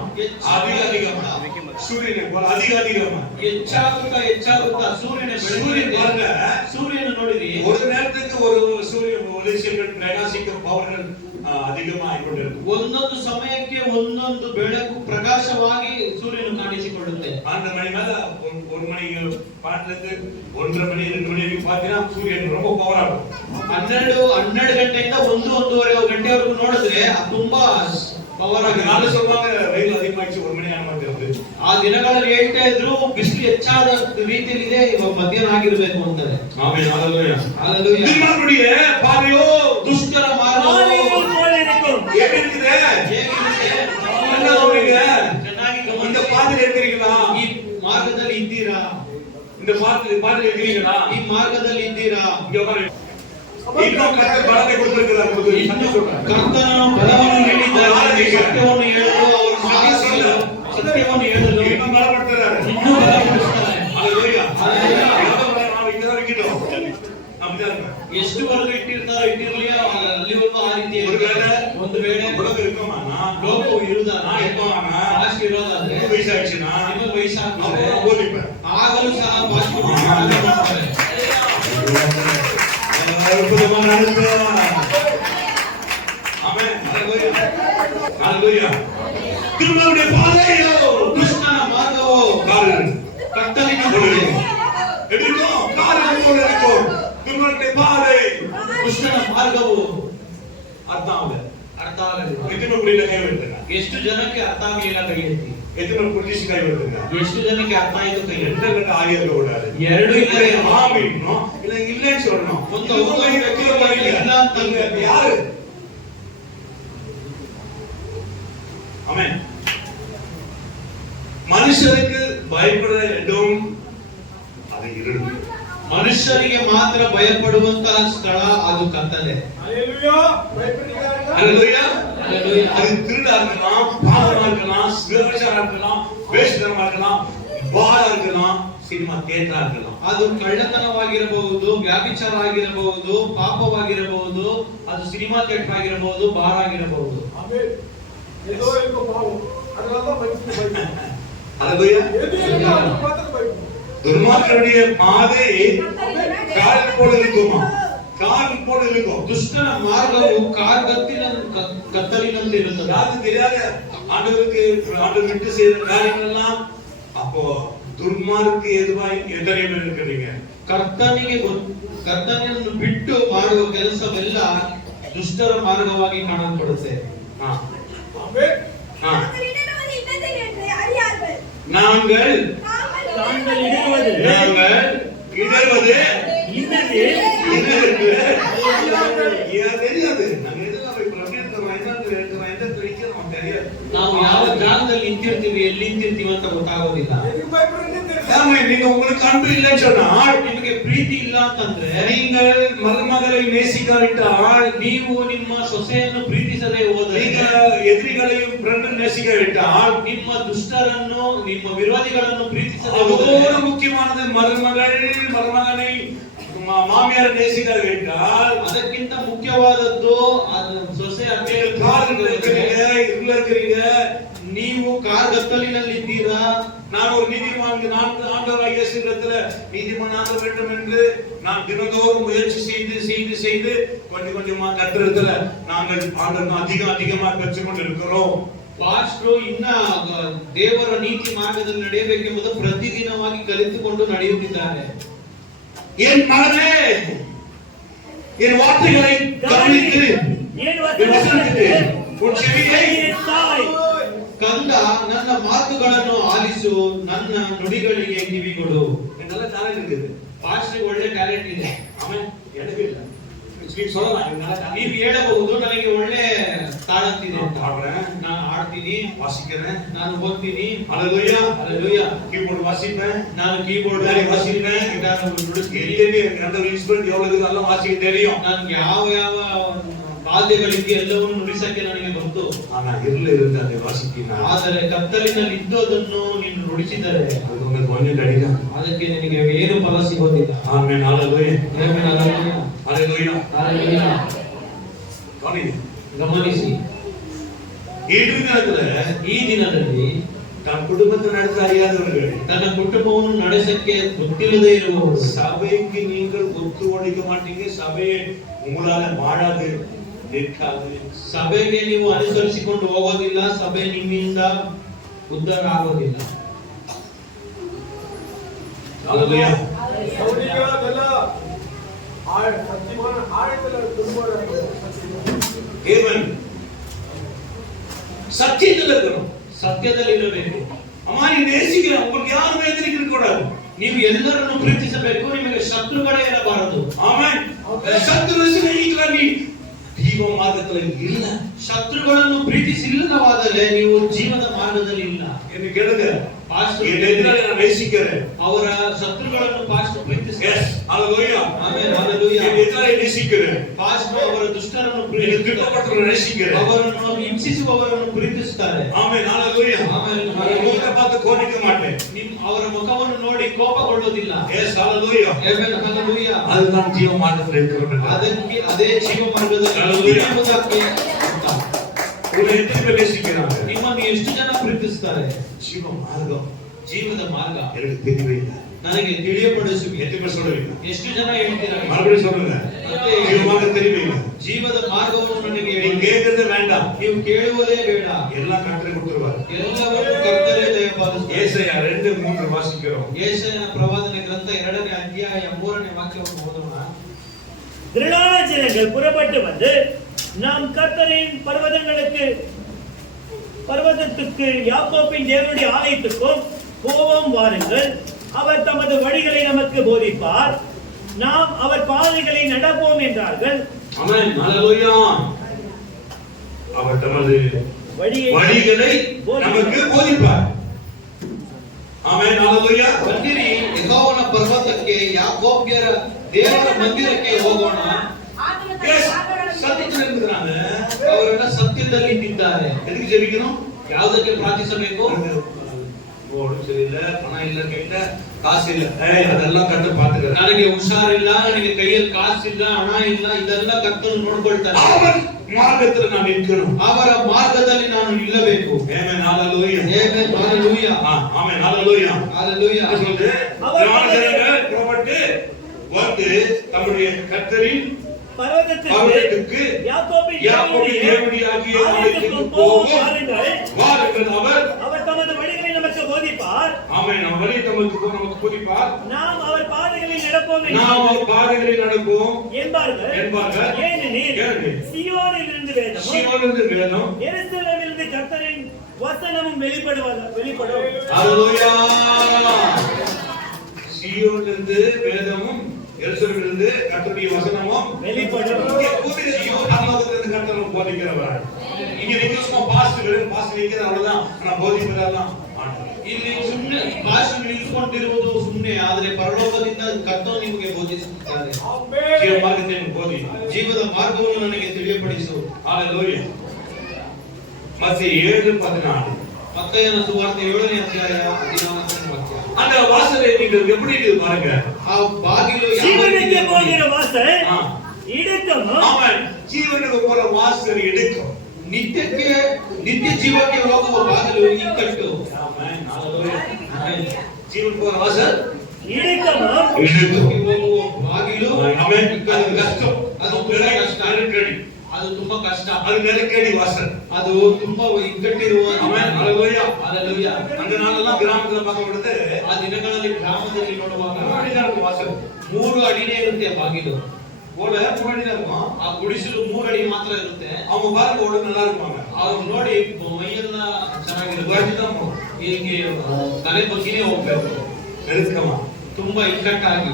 சூரியனை போல அதிகமா ಹೆಚ್ಚಾಗುತ್ತಾ ಸೂರ್ಯನ சூரியன் பாருங்க, ಸೂರ್ಯನ ನೋಡಿರಿ, ஒரு நேரத்துக்கு ஒரு சூரியன் ஒளி செல்லும் பிரகாசிக்கும் பவர்கள் அதிகமா ஆகிக்கொண்டிருக்கும். ಒಂದೊಂದು ಸಮಯಕ್ಕೆ ಒಂದೊಂದು ಬೆಳಕು ಪ್ರಕಾಶವಾಗಿ ಸೂರ್ಯನು ಕಾಣಿಸಿಕೊಳ್ಳುತ್ತೆ. 12 மணி மேல 1 மணி பாட்டுல 1:30 மணி 2 மணி வரைக்கும் பாத்தீங்கன்னா சூரியன் ரொம்ப பவரா இருக்கும். 12 ಗಂಟೆಯಿಂದ 1-1:30 ಗಂಟೆವರೆಗೂ ನೋಡಿದ್ರೆ ತುಂಬಾ ಪವರ್ ಆಗಿ நாலு சொல்லுவாங்க வெயில் அதிகமாயிடுச்சு 1 மணி ஆன மாதிரி இருக்கு. ಆ ದಿನಗಳಲ್ಲಿ ಹೇಳ್ತಾ ಇದ್ರು ಬಿಸಿಲು ಹೆಚ್ಚಾದ ರೀತಿಯಲ್ಲಿ ಇದೆ, ಇವಾಗ ಮಧ್ಯಾಹ್ನ ಆಗಿರಬೇಕು ಅಂತಾರೆ. ஆமென் ஹalleluya. ஹalleluya. நீதிமானுடைய பாதையோ ದುಷ್ಟರ ಮಾರ್ಗವು போல இருக்கும். எப்படி இருக்குது? ಹೇಗಿದೆ? என்ன சொல்றீங்க? ಚೆನ್ನಾಗಿ இந்த ಗಮನಿಸಿ. பாதையில இருக்கிறீங்களா? ಈ ಮಾರ್ಗದಲ್ಲಿ ಇದ್ದೀರಾ? இந்த பாதையில இருக்கிறீங்களா? ಈ ಮಾರ್ಗದಲ್ಲಿ ಇದ್ದೀರಾ? இங்க உட்காருங்க. இன்னும் கர்த்தர் பலத்தை கொடுத்திருக்கிறார். உங்களுக்கு சத்தியம் சொல்றேன். ಕರ್ತನು ಬಲವನ್ನು ನೀಡಿದ್ದಾನೆ, ಸತ್ಯವನ್ನು ಹೇಳಲು ಅವರು ಸಾಧಿಸಲು, ಸತ್ಯವನ್ನು ಹೇಳಲು இன்னும் பலப்படுத்துறாரு. ಇನ್ನೂ ಬಲಪಡಿಸ್ತಾರೆ. ஹalleluya. ஹalleluya. ನಾವು ಇದ್ದರ ಇಟ್ಟಿದ್ದೋ. ನಮ್ಮಿದಾರ. ಎಷ್ಟುವರೆಗೂ ಇಟ್ಟಿರ್ಲಿ ಅಲ್ಲಿವರೆಗೂ ಆ ರೀತಿ ಇರುತ್ತೆ. ಒಂದು ವೇಳೆ உலக இருக்குமா? ಲೋಕವು ಇರುವುದಾದ್ರೆ, நான் இருப்பானா? ಪಾಸ್ಟ್ ಇರೋದಾದ್ರೆ, ரொம்ப வயசாயிடுச்சுனா ನಿಮಗೆ ವಯಸ್ಸಾಗ್ತದೆ, நான் ஓதிப்பேன். ಆಗಲೂ ಸಹ ಪಾಸ್ಟ್ ಮಾಡ್ತಾರೆ. அற்புதமான அனுபவம். ஆமென். ஹalleluya. ஹalleluya. திருமணமுடைய பாதையோ ದುಷ್ಟನ ಮಾರ್ಗವು காரணம் ಕತ್ತಲಿನ ಗೋಡೆ. எதிர்க்கும் காரணம் போல இருக்கும். திருமணமுடைய பாதை ದುಷ್ಟನ ಮಾರ್ಗವು அர்த்தம் ಅರ್ಥ ಆಗಲಿಲ್ಲ. நித்திய புரியல கை வைத்தேன். ಎಷ್ಟು ಜನಕ್ಕೆ ಅರ್ಥ ಆಗಲಿಲ್ಲ ಕೈ ಎತ್ತಿ. எத்தனை புரிஞ்சு கை வருதுங்க? ಎಷ್ಟು ಜನಕ್ಕೆ ಅರ್ಥ ಆಯ್ತು ಕೈ? ரெண்டு ஆகியிருக்க கூடாது. ಎರಡು ಇಲ್ಲ ஆமின்னும் இல்ல இல்லைன்னு சொல்லணும். ಒಂದು ಇಲ್ಲ ಅಂತ யாரு? ஆமென். மனுஷருக்கு பயப்பட இடம் அது இருள். ಮನುಷ್ಯರಿಗೆ ಮಾತ್ರ ಭಯಪಡುವಂತಹ ಸ್ಥಳ ಅದು ಕತ್ತಲೆ. அல்லேலூயா. அது திருடா இருக்கலாம், பாவமா இருக்கலாம், விபச்சாரமா இருக்கலாம், வேஷத்தனமா இருக்கலாம், பாரா இருக்கலாம், ಸಿನಿಮಾ ಥಿಯೇಟರ್ இருக்கலாம். ಅದು ಕಳ್ಳತನವಾಗಿರಬಹುದು, ವ್ಯಾಭಿಚಾರ ಆಗಿರಬಹುದು, ಪಾಪವಾಗಿರಬಹುದು, ಅದು ಸಿನಿಮಾ ಥಿಯೇಟರ್ ಆಗಿರಬಹುದು, ಬಾರ್ ಆಗಿರಬಹುದು. அல்லேலூயா. துர்மார்க்கனுடைய பாதை கால் போல இருக்குமா? கால் போல இருக்கும். ದುಷ್ಟನ ಮಾರ್ಗವು ಕತ್ತಲಿನಂತೆ ಇರುತ್ತದೆ. யாருக்கு தெரியாத ஆண்டவருக்கு ஆண்டவர் விட்டு செய்த காரியங்கள் எல்லாம் அப்போ துர்மார்க்கு எதுவாய் எதிரேன்னு இருக்கிறீங்க. ಕರ್ತನನ್ನು ಬಿಟ್ಟು ಮಾಡುವ ಕೆಲಸವೆಲ್ಲ ದುಷ್ಟರ ಮಾರ್ಗವಾಗಿ ಕಾಣಲ್ಪಡುತ್ತೆ. நாங்கள் இடறுவது இன்னது தெரியாது. நாங்க எதெல்லாம் போய் பிரபேத்தமா எந்த தெரியும் தெரியாது. ನಾವು ಯಾವ ಜಾಗದಲ್ಲಿ ನಿಂತಿರ್ತೀವಿ, ಎಲ್ಲಿ ನಿಂತಿರ್ತೀವಿ ಅಂತ ಗೊತ್ತಾಗೋದಿಲ್ಲ. நீங்க உங்களுக்கு அன்பு இல்லைன்னு சொன்னால், ನಿಮಗೆ ಪ್ರೀತಿ ಇಲ್ಲ ಅಂತಂದ್ರೆ, நீங்கள் மருமகளை நேசிக்காவிட்டால், ನೀವು ನಿಮ್ಮ ಸೊಸೆಯನ್ನು ಪ್ರೀತಿಸದೆ ಹೋದರೆ, நீங்கள் எதிரிகளையும் ஃப்ரெண்ட் நேசிக்காவிட்டால், ನಿಮ್ಮ ದುಷ್ಟರನ್ನು, ನಿಮ್ಮ ವಿರೋಧಿಗಳನ್ನು ಪ್ರೀತಿಸದೆ அதோட ಹೋದರೆ, முக்கியமானது மருமகனை மாமியார் நேசிக்காவிட்டால், ಅದಕ್ಕಿಂತ ಮುಖ್ಯವಾದದ್ದು ಸೊಸೆ இருக்கிறீங்க. ನೀವು கார்கத்தலிನಲ್ಲಿ ಇದ್ದೀರಾ. நான் ஒரு நீதிமான் ஆண்டவராகிய இயேசுவிடத்துல நீதிமானாக வேண்டும் என்று நான் தினந்தோறும் முயற்சி செய்து கொஞ்சமா கத்திரத்துல நாங்கள் ஆண்டவரை அதிகமா பெற்றுக்கொண்டு இருக்கிறோம். ಪಾಸ್ಟ್ರು ಇನ್ನ ದೇವರ ನೀತಿ ಮಾರ್ಗದಲ್ಲಿ ನಡೆಯಬೇಕೆಂಬುದು ಪ್ರತಿದಿನವಾಗಿ ಕಲಿತುಕೊಂಡು ನಡೆಯುತ್ತಿದ್ದಾರೆ. என் மகனே, என் வார்த்தைகளை கவனித்து உன் செவியை ಕಂದ, ನನ್ನ ಮಾತುಗಳನ್ನು ಆಲಿಸು, ನನ್ನ ನುಡಿಗಳಿಗೆ ಕಿವಿಗೊಡು. நல்ல டாலண்ட் இருக்குது. ಪಾಸ್ಟ್ರಿಗೆ ಒಳ್ಳೆ ಟ್ಯಾಲೆಂಟ್ ಇದೆ. அவன் எனக்கு இல்ல. நீங்க சொல்லலாம். ನೀವು ಹೇಳಬಹುದು ನನಗೆ ಒಳ್ಳೆ ತಾಳಂತಿದೆ ಅಂತ. நான் ಆಡ್ತೀನಿ, வாசிக்கிறேன், ನಾನು ಓದ್ತೀನಿ. அல்லேலூயா அல்லேலೂಯಾ. கீபோர்டு வாசிப்பேன், ನಾನು ಕೀಬೋರ್ಡ್ வாசிப்பேன், ಗಿಟಾರ್ ನುಡಿಸ್ತೀನಿ. அந்த இன்ஸ்ட்ருமெಂಟ್ எவ்வளவு அதெல்லாம் வாசிக்க தெரியும். ನನಗೆ ಯಾವ ವಾದ್ಯಗಳಿಗೆ ಎಲ್ಲವನ್ನು ನುಡಿಸಕ್ಕೆ ನನಗೆ ಗೊತ್ತು. ஆனா இருள இருந்து அதை வாசிக்கினா, ಆದರೆ ಕತ್ತಲಿನಲ್ಲಿ ಇದ್ದದನ್ನು ನೀನು ನುಡಿಸಿದರೆ அது உங்களுக்கு கொஞ்சம் கிடைக்கும். ಅದಕ್ಕೆ ನಿನಗೆ ಏನು ಫಲ ಸಿಗೋದಿಲ್ಲ. ஆமென். அல்லேலூயா. ಆಮೆನ್. அல்லேಲೂಯಾ. அல்லேலூயா. அல்லேಲೂಯಾ. ಗಮನಿಸಿ, ಈ ದಿನದಲ್ಲಿ தன் குடும்பத்தை நடத்த அறியாதவர்கள், ತನ್ನ ಕುಟುಂಬವನ್ನು ನಡೆಸಕ್ಕೆ ಗೊತ್ತಿಲ್ಲದೆ ಇರುವವರು, சபைக்கு நீங்கள் ஒத்து ஒழிக்க மாட்டீங்க, சபையை உங்களால வாழாது நிற்காது. ಸಭೆಗೆ ನೀವು ಅನುಸರಿಸಿಕೊಂಡು ಹೋಗೋದಿಲ್ಲ, ಸಭೆ ನಿಮ್ಮಿಂದ ಉದ್ಧಾರ ಆಗೋದಿಲ್ಲ. அல்லேலூயா. தேவன் சத்தியத்தில் இருக்கணும், ಸತ್ಯದಲ್ಲಿ ಇರಬೇಕು. அம்மா நீ நேசிக்கிற உங்களுக்கு யாரும் எதிரிக்க கூடாது. ನೀವು ಎಲ್ಲರನ್ನು ಪ್ರೀತಿಸಬೇಕು, ನಿಮಗೆ ಶತ್ರುಗಳೇ ಇರಬಾರದು. ஆமென். சத்துரு சிநேகிக்கல நீ ಜೀವ ಮಾರ್ಗದಲ್ಲಿ ಇಲ್ಲ. ಶತ್ರುಗಳನ್ನು ಪ್ರೀತಿಸಿಲ್ಲವಾದರೆ ನೀವು ಜೀವದ ಮಾರ್ಗದಲ್ಲಿ ಇಲ್ಲ. ಎಂದು ಕೇಳಿದ ಪಾಸ್ಟರ್ ಎದುರಾಳಿ நேசிக்கிறேன், ಅವರ ಶತ್ರುಗಳನ್ನು ಪಾಸ್ಟರ್ ಪ್ರೀತಿಸಿ. எஸ் ஹalleluya. ಆಮೆನ್. ಹalleluya. ಎದುರಾಳಿ நேசிக்கிறேன், ಪಾಸ್ಟರ್ ಅವರ ದುಷ್ಟರನ್ನು ಪ್ರೀತಿಸುತ್ತಾರೆ, நேசிக்கிறேன், ಅವರನ್ನು ಹಿಂಸಿಸುವವರನ್ನು ಪ್ರೀತಿಸುತ್ತಾರೆ. ಆಮೆನ್. ಹalleluya. ಆಮೆನ್. ಮುಖ பார்த்து ಕೋಪಿக்க மாட்டேன், ಅವರ ಮುಖವನ್ನು ನೋಡಿ ಕೋಪಗೊಳ್ಳುವುದಿಲ್ಲ. எஸ் ஹalleluya. ಆಮೆನ್. ಹalleluya. அதுதான் ஜீவ மார்க்கத்தில் இருக்கிறது. ಅದಕ್ಕೆ ಅದೇ ಜೀವ ಮಾರ್ಗದಲ್ಲಿ ಹalleluya. ಇರುವುದಕ್ಕೆ ಅಂತ. உங்களை எத்தனை பேர் நேசிக்கிறாங்க? ನಿಮ್ಮನ್ನು ಎಷ್ಟು ಜನ ಪ್ರೀತಿಸುತ್ತಾರೆ? ஜீவ மார்க்கம் ಜೀವದ ಮಾರ್ಗ எனக்கு தெரியவே இல்லை. ನನಗೆ ತಿಳಿಯಪಡಿಸು. எத்தனை பேர் சொல்றீங்க? ಎಷ್ಟು ಜನ ಹೇಳ್ತೀರಾ? மறுபடியும் சொல்லுங்க. ஜீவ மார்க்கம் தெரியவே இல்லை. ಜೀವದ ಮಾರ್ಗವನ್ನು ನನಗೆ நீங்க ಹೇಳಿ. கேட்கறது வேண்டாம், ನೀವು ಕೇಳುವುದೇ ಬೇಡ. எல்லாம் கர்த்தர் கொடுத்துருவார். ಎಲ್ಲವನ್ನೂ ಕರ್ತನೇ ದಯಪಾಲಿಸುತ್ತಾನೆ. ஏசாயா 2:3 வாசிக்கிறோம். ಯೆಶಾಯನ ಪ್ರವಾದನೆ ಗ್ರಂಥ 2ನೇ ಅಧ್ಯಾಯ 3ನೇ ವಾಕ್ಯವನ್ನು ಓದೋಣ. திரளான ஜனங்கள் புறப்பட்டு வந்து நாம் கர்த்தரின் பர்வதத்துக்கு யாக்கோபின் தேவனுடைய ஆலயத்துக்கும் போவோம் வாருங்கள். அவர் தமது வழிகளை நமக்கு போதிப்பார், நாம் அவர் பாதைகளை நடப்போம் என்றார்கள். ஆமென். ஹalleluya. அவர் தமது வழிகளை நமக்கு போதிப்பார். ಆಮೆನ್. ಹalleluya. ಬನ್ನಿರಿ, ಯೆಹೋವನ ಪರ್ವತಕ್ಕೆ ಯಾಕೋಬ್ಯರ ದೇವರ ಮಂದಿರಕ್ಕೆ ಹೋಗೋಣ. ಸತ್ಯದಲ್ಲಿ ನಿಂತಿದ್ದಾನೆ. ಅವರೆಲ್ಲ ಸತ್ಯದಲ್ಲಿ ನಿಂತಿದ್ದಾರೆ. ಎದಕ್ಕೆ ಜರುಗಿನು? ಯಾವುದಕ್ಕೆ ಪ್ರಾರ್ಥಿಸಬೇಕು? ಓಡು ಸರಿ ಇಲ್ಲ, ಹಣ ಇಲ್ಲ, ಕೈಲ ಕಾಸಿಲ್ಲ, ಅದೆಲ್ಲ ಕಟ್ಟು ಪಾತ್ರ. ನನಗೆ ಹುಷಾರಿಲ್ಲ, ನನಗೆ ಕೈಯಲ್ಲಿ ಕಾಸಿಲ್ಲ, ಹಣ ಇಲ್ಲ, ಇದೆಲ್ಲ ಕರ್ತನು ನೋಡ್ಕೊಳ್ತಾನೆ. ಅವರ ಮಾರ್ಗದಲ್ಲಿ ನಾನು ನಿಂತ್ಕೊಂಡು ಅವರ ಮಾರ್ಗದಲ್ಲಿ ನಾನು ನಿಲ್ಲಬೇಕು. ಆಮೆನ್. ಹalleluya. ಆಮೆನ್. ಹalleluya. ஆமென். ஹalleluya. ஹalleluya. ஜனங்கள் புறப்பட்டு வந்து தம்முடைய கர்த்தரின் பர்வதத்துக்கு யாக்கோபின் தேவனுடைய ஆலயத்துக்கு போவோம் வாருங்கள். அவர் தமது வழிகளை நமக்கு போதிப்பார். ஆமென். அவர் வழி நமக்கு போதிப்பார். நாம் அவர் பாதைகளில் நடப்போம் என்பார்கள். ஏனெனில் சீயோனிலிருந்து வேதமும் எருசலேமிலிருந்து கர்த்தரின் வசனமும் வெளிப்படும். ஹalleluya. சீயோனிலிருந்து வேதமும் எருசலேமிலிருந்து கர்த்தருடைய வசனமும் வெளிப்படும். சீயோனிலிருந்து கர்த்தர் போதிக்கிறவர். இங்க நீங்க சும்மா பாஸ்ட் வைக்கிறது அவ்வளவுதான். ஆனா போதிக்கிறதெல்லாம் ಇಲ್ಲಿ ಸುಮ್ಮನೆ ಭಾಷೆ ನಿಲ್ಕೊಂಡಿರುವುದು ಸುಮ್ಮನೆ, ಆದರೆ ಪರಲೋಕದಿಂದ ಕರ್ತನು ನಿಮಗೆ ಬೋಧಿಸುತ್ತಾರೆ. ಜೀವದ ಮಾರ್ಗವನ್ನು ನನಗೆ ತಿಳಿಯಪಡಿಸು. ಹalleluya. ಮತ್ತೆ 7:14 ಮತ್ತಾಯನ ಸುವಾರ್ತೆ 7ನೇ ಅಧ್ಯಾಯ 14ನೇ ವಾಕ್ಯ. அந்த வாசலை நீங்கள் எப்படி இது பாருங்க. ಆ ಬಾಗಿಲು ಜೀವನಕ್ಕೆ ಹೋಗಿರೋ ವಾಸನೆ ಇಡುಕನು. ಆಮೆನ್. ಜೀವನಕ್ಕೆ ಹೋಗೋ ವಾಸನೆ ಇಡುಕನು. ನಿತ್ಯ ಜೀವಕ್ಕೆ ಹೋಗುವ ಬಾಗಿಲು ಇಕ್ಕಟ್ಟು. ಆಮೆನ್. ಹalleluya. ಆಮೆನ್. ಜೀವಕ್ಕೆ ಹೋಗೋ ವಾಸನೆ ಇಡುಕನು. ಹೋಗುವ ಬಾಗಿಲು ಆಮೆನ್. ಅದು ಕಷ್ಟ. ಅದು ತುಂಬಾ ಕಷ್ಟ. ಅದು ನೆಲಕೇಡಿ ವಾಸನೆ. ಅದು ತುಂಬಾ ಇಕ್ಕಟ್ಟಿರುವ. ಆಮೆನ್. ಹalleluya. ಹalleluya. அந்த நாளெல்லாம் கிராமத்துல பார்க்க விடுது. ಆ ದಿನಗಳಲ್ಲಿ ಗ್ರಾಮದಲ್ಲಿ ನೋಡುವಾಗ 3 ಅಡಿ ವಾಸನೆ. 3 ಅಡಿನೇ ಇರುತ್ತೆ ಬಾಗಿಲು. ಓಡ 3 ಅಡಿ இருக்கும். ಆ ಗುಡಿಸಲು 3 ಅಡಿ ಮಾತ್ರ ಇರುತ್ತೆ. அவங்க பாருங்க ஓடு நல்லா இருப்பாங்க. ಅವ್ರು ನೋಡಿ ಮೈಯೆಲ್ಲ ಚೆನ್ನಾಗಿರುತ್ತೆ. ಹೀಗೆ ತಲೆ ಬಗ್ಗಿನೇ ಹೋಗ್ಬೇಕು. நெருக்கமா ತುಂಬಾ ಇಕ್ಕಟ್ಟಾಗಿ.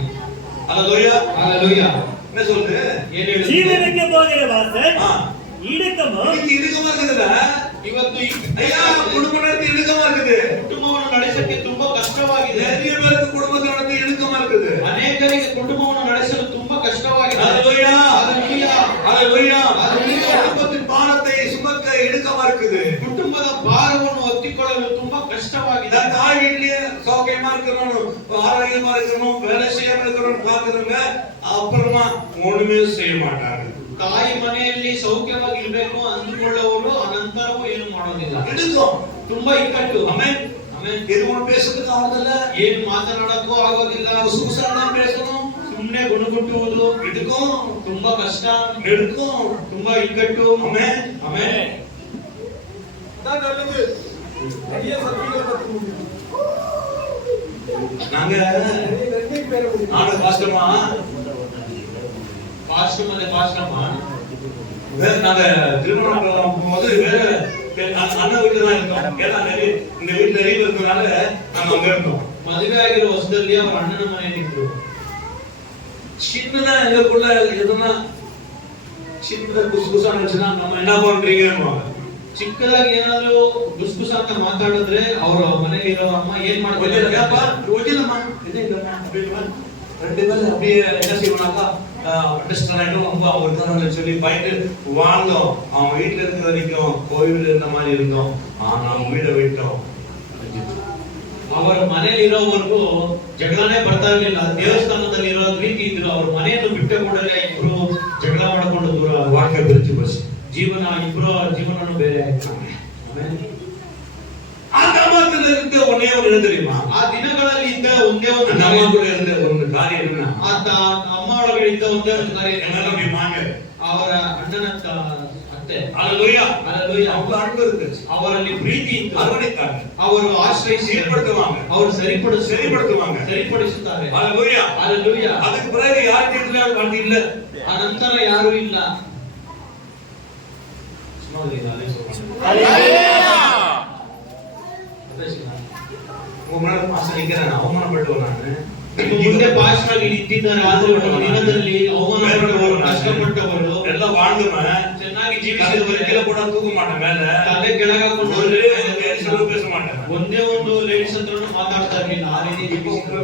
ஹalleluya. ஹalleluya. என்ன சொல்றது? ಏನು ಹೇಳುತ್ತೆ? ಜೀವನಕ್ಕೆ ಹೋಗಿರೋ ವಾಸನೆ ಇಡುಕನು. ಇಡುಕமா இருக்குதுல. ಇವತ್ತು ஐயா குடும்ப நடத்தி இடுக்கமா இருக்குது. ಕುಟುಂಬವನ್ನು ನಡೆಸಕ್ಕೆ ತುಂಬಾ ಕಷ್ಟವಾಗಿದೆ. நிறைய பேருக்கு குடும்பத்தை நடத்தி இடுக்கமா இருக்குது. ಅನೇಕರಿಗೆ ಕುಟುಂಬವನ್ನು ನಡೆಸಲು ತುಂಬಾ ಕಷ್ಟವಾಗಿದೆ. ஹalleluya. ஹalleluya. ஹalleluya. ஹalleluya. குடும்பத்தின் பாரத்தை சுமக்க இடுக்கமா இருக்குது. ಕುಟುಂಬದ ಭಾರವನ್ನು ಹೊತ್ತಿಕೊಳ್ಳಲು ತುಂಬಾ ಕಷ್ಟವಾಗಿದೆ. தாய் வீட்லயே சௌக்கியமா இருக்கணும், ஆரோக்கியமா இருக்கணும், வேலை செய்யாம இருக்கணும் பாக்குறவங்க அப்புறமா ஒண்ணுமே செய்ய மாட்டாங்க. ತಾಯಿ ಮನೆಯಲ್ಲಿ ಸೌಖ್ಯವಾಗಿ ಇರಬೇಕು ಅಂದುಕೊಳ್ಳುವವರು ಅನಂತರವೂ ಏನು ಮಾಡೋದಿಲ್ಲ. இடுக்கம் ತುಂಬಾ ಇಕ್ಕಟ್ಟು. ஆமென். ஆமென். எதுவும் பேசுறதுக்கு ஆகுதில்ல. ಏನು ಮಾತನಾಡಕ್ಕೂ ಆಗೋದಿಲ್ಲ. சுசனா பேசணும். ಸುಮ್ಮನೆ ಗುಣಗುಟ್ಟುವುದು இடுக்கம் ತುಂಬಾ ಕಷ್ಟ. நெருக்கம் ತುಂಬಾ ಇಕ್ಕಟ್ಟು. ஆமென். ஆமென். நாங்க பாஸ்டமா நாங்க திருமணம் போகும்போது வேற அண்ணன் வீட்டுல தான் இருந்தோம். ஏன்னா இந்த வீட்டுல நிறைய இருக்கிறதுனால நாங்க அங்க இருந்தோம். ಮದುವೆ ಆಗಿರೋ ಹೊಸದಲ್ಲಿ ಅವರ ಅಣ್ಣನ ಮನೆಯಲ್ಲಿದ್ರು. சின்னதா எங்களுக்குள்ள எதுனா சின்னதா குசுகுசா நினைச்சுன்னா நம்ம என்ன பண்றீங்க, ಚಿಕ್ಕದಾಗಿ ಏನಾದ್ರು ಗುಸ್ಗುಸ ಅಂತ ಮಾತಾಡಿದ್ರೆ ಅವರ ಮನೆಯಲ್ಲಿ ಇರೋ ಅಮ್ಮ ಏನ್ ಮಾಡ್ತಾರೆ? ரெண்டு பேரும் அப்படியே என்ன செய்வோம்னாக்கா அண்டர்ஸ்டாண்ட் ஆயிடும். ரொம்ப அவருக்கான சொல்லி பயந்து வாழ்ந்தோம். அவன் வீட்டுல இருந்த வரைக்கும் கோவில் இருந்த மாதிரி இருந்தோம். ஆனா அவங்க வீட விட்டோம். ಅವರ ಮನೆಯಲ್ಲಿ ಇರೋವರೆಗೂ ಜಗಳನೇ ಬರ್ತಾ ಇರಲಿಲ್ಲ. ದೇವಸ್ಥಾನದಲ್ಲಿ ಇರೋ ರೀತಿ ಇದ್ರು. ಅವ್ರ ಮನೆಯನ್ನು ಬಿಟ್ಟ ಕೂಡಲೇ ಇಬ್ರು ಜಗಳ ಮಾಡ್ಕೊಂಡು ದೂರ வாழ்க்கை பிரிச்சு போச்சு. ಇಬ್ರು ಜೀವನನು ಬೇರೆ ಆಯ್ತು. அந்த அம்மாக்குள்ள இருந்த ஒன்னே ஒண்ணு தெரியுமா? ಆ ದಿನಗಳಲ್ಲಿ ಇದ್ದ ಒಂದೇ ಒಂದು அம்மாக்குள்ள இருந்த ಒಂದು ಕಾರ್ಯ என்ன? ಅಮ್ಮ ಒಳಗಡೆ ಇದ್ದ ಒಂದೇ ಒಂದು ಕಾರ್ಯ என்னன்னா மாங்க ಅವರ ಅಣ್ಣನ ಅತ್ತೆ. ஹalleluya. ஹalleluya. அவங்க அன்பு இருந்துச்சு. ಅವರಲ್ಲಿ ಪ್ರೀತಿ ಇತ್ತು. அரவணைத்தாங்க. ಅವರು ಆಶ್ರಯಿಸಿ சீர்படுத்துவாங்க. ಅವರು ಸರಿಪಡಿಸುತ್ತಾರೆ. ஹalleluya. ஹalleluya. அதுக்கு பிறகு யாருக்கு இல்ல வண்டி இல்ல. ಅನಂತರ ಯಾರು ಇಲ್ಲ. சும்மா இல்ல. ஹalleluya. உங்க முன்னாடி பாஸ்டர் நிக்கிறேன், அவமானப்பட்டுவேன் நானு. ನಿಮ್ಮ ಮುಂದೆ ಪಾಸ್ಟರ್ ಆಗಿ ನಿಂತಿದ್ದಾರೆ, ಆದ್ರೆ ಒಂದು ದಿನದಲ್ಲಿ ಅವಮಾನಪಟ್ಟವರು, ಕಷ್ಟಪಟ್ಟವರು, ಎಲ್ಲ வாழ்ந்தவன் ಚೆನ್ನಾಗಿ கீழே ಜೀವಿಸಿದವರು கூட தூக்க மாட்டேன், மேல ತಲೆ ಕೆಳಗಾಕೊಂಡು பேச மாட்டேன். ಒಂದೇ ಒಂದು ಲೇಡೀಸ್ ಹತ್ರನು ಮಾತಾಡ್ತಾ ಇರ್ಲಿಲ್ಲ, ಆ ರೀತಿ ಜೀವಿಸಿದ್ರು.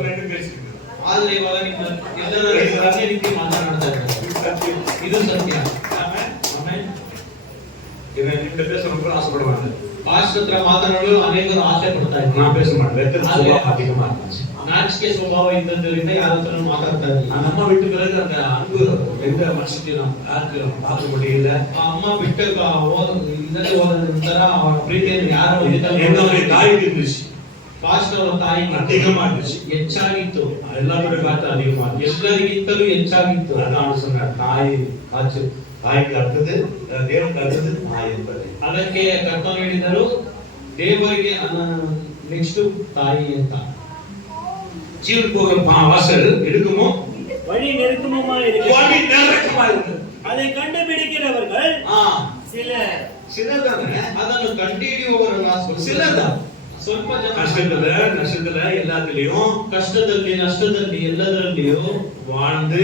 ಆದ್ರೆ ಇವಾಗ ನಿಮ್ಮ ಎಲ್ಲರ ಅದೇ ರೀತಿ ಮಾತನಾಡ್ತಾ ಇದ್ದಾರೆ. ಇದು ಸತ್ಯ. ಆಮೆನ್. இவன் இந்த பேச ரொம்ப ஆசைப்படுவாங்க. ಪಾಸ್ಟರ್ ಹತ್ರ ಮಾತನಾಡಲು ಅನೇಕರು ಆಸೆ ಪಡ್ತಾ ಇದ್ದಾರೆ. நான் பேச மாட்டேன், வெத்தன சுபாவம் அதிகமா இருக்கும். ನಾಚಿಕೆ ಸ್ವಭಾವ ಇದ್ದದ್ದರಿಂದ ಯಾರ ಹತ್ರ ಮಾತಾಡ್ತಾ ಇರಲಿಲ್ಲ. அந்த அம்மா விட்டு பிறகு அந்த அன்பு எந்த மனுஷத்தையும் பார்க்க முடியல. ಅಮ್ಮ ಬಿಟ್ಟು ಇದರಲ್ಲಿ ಹೋದ ನಂತರ ಅವರ ಪ್ರೀತಿಯನ್ನು ಯಾರು என்னுடைய தாய்க்கு இருந்துச்சு, ಪಾಸ್ಟರ್ ಅವರ ತಾಯಿ அதிகமா இருந்துச்சு, ಹೆಚ್ಚಾಗಿತ್ತು, எல்லாரோட காட்டு அதிகமா இருந்துச்சு. ಎಲ್ಲರಿಗಿಂತಲೂ ಹೆಚ್ಚಾಗಿತ್ತು. அதான் சொன்னார், தாய் காய்ச்சு, தாய்க்கு அடுத்தது தேவனுக்கு அடுத்தது தாய் என்பது. ಅದಕ್ಕೆ ಕರ್ತವ್ಯ ಹೇಳಿದರು, ದೇವರಿಗೆ ನೆಕ್ಸ್ಟ್ ತಾಯಿ ಅಂತ. ஜீவன் போகிற வாசல் இருக்குமோ, வழி நெருக்கமா வழி இருக்கிறது. நெருக்கமா இருக்கு. அதை கண்டுபிடிக்கிறவர்கள் சிலர். சிலதானே ಅದನ್ನು ಕಂಡುಹಿಡಿಯುವವರಲ್ಲ சிலதான். ಸ್ವಲ್ಪ ಜನ. கஷ்டத்துல நஷ்டத்துல எல்லாத்துலயும் ಕಷ್ಟದಲ್ಲಿ ನಷ್ಟದಲ್ಲಿ ಎಲ್ಲದರಲ್ಲಿಯೂ வாழ்ந்து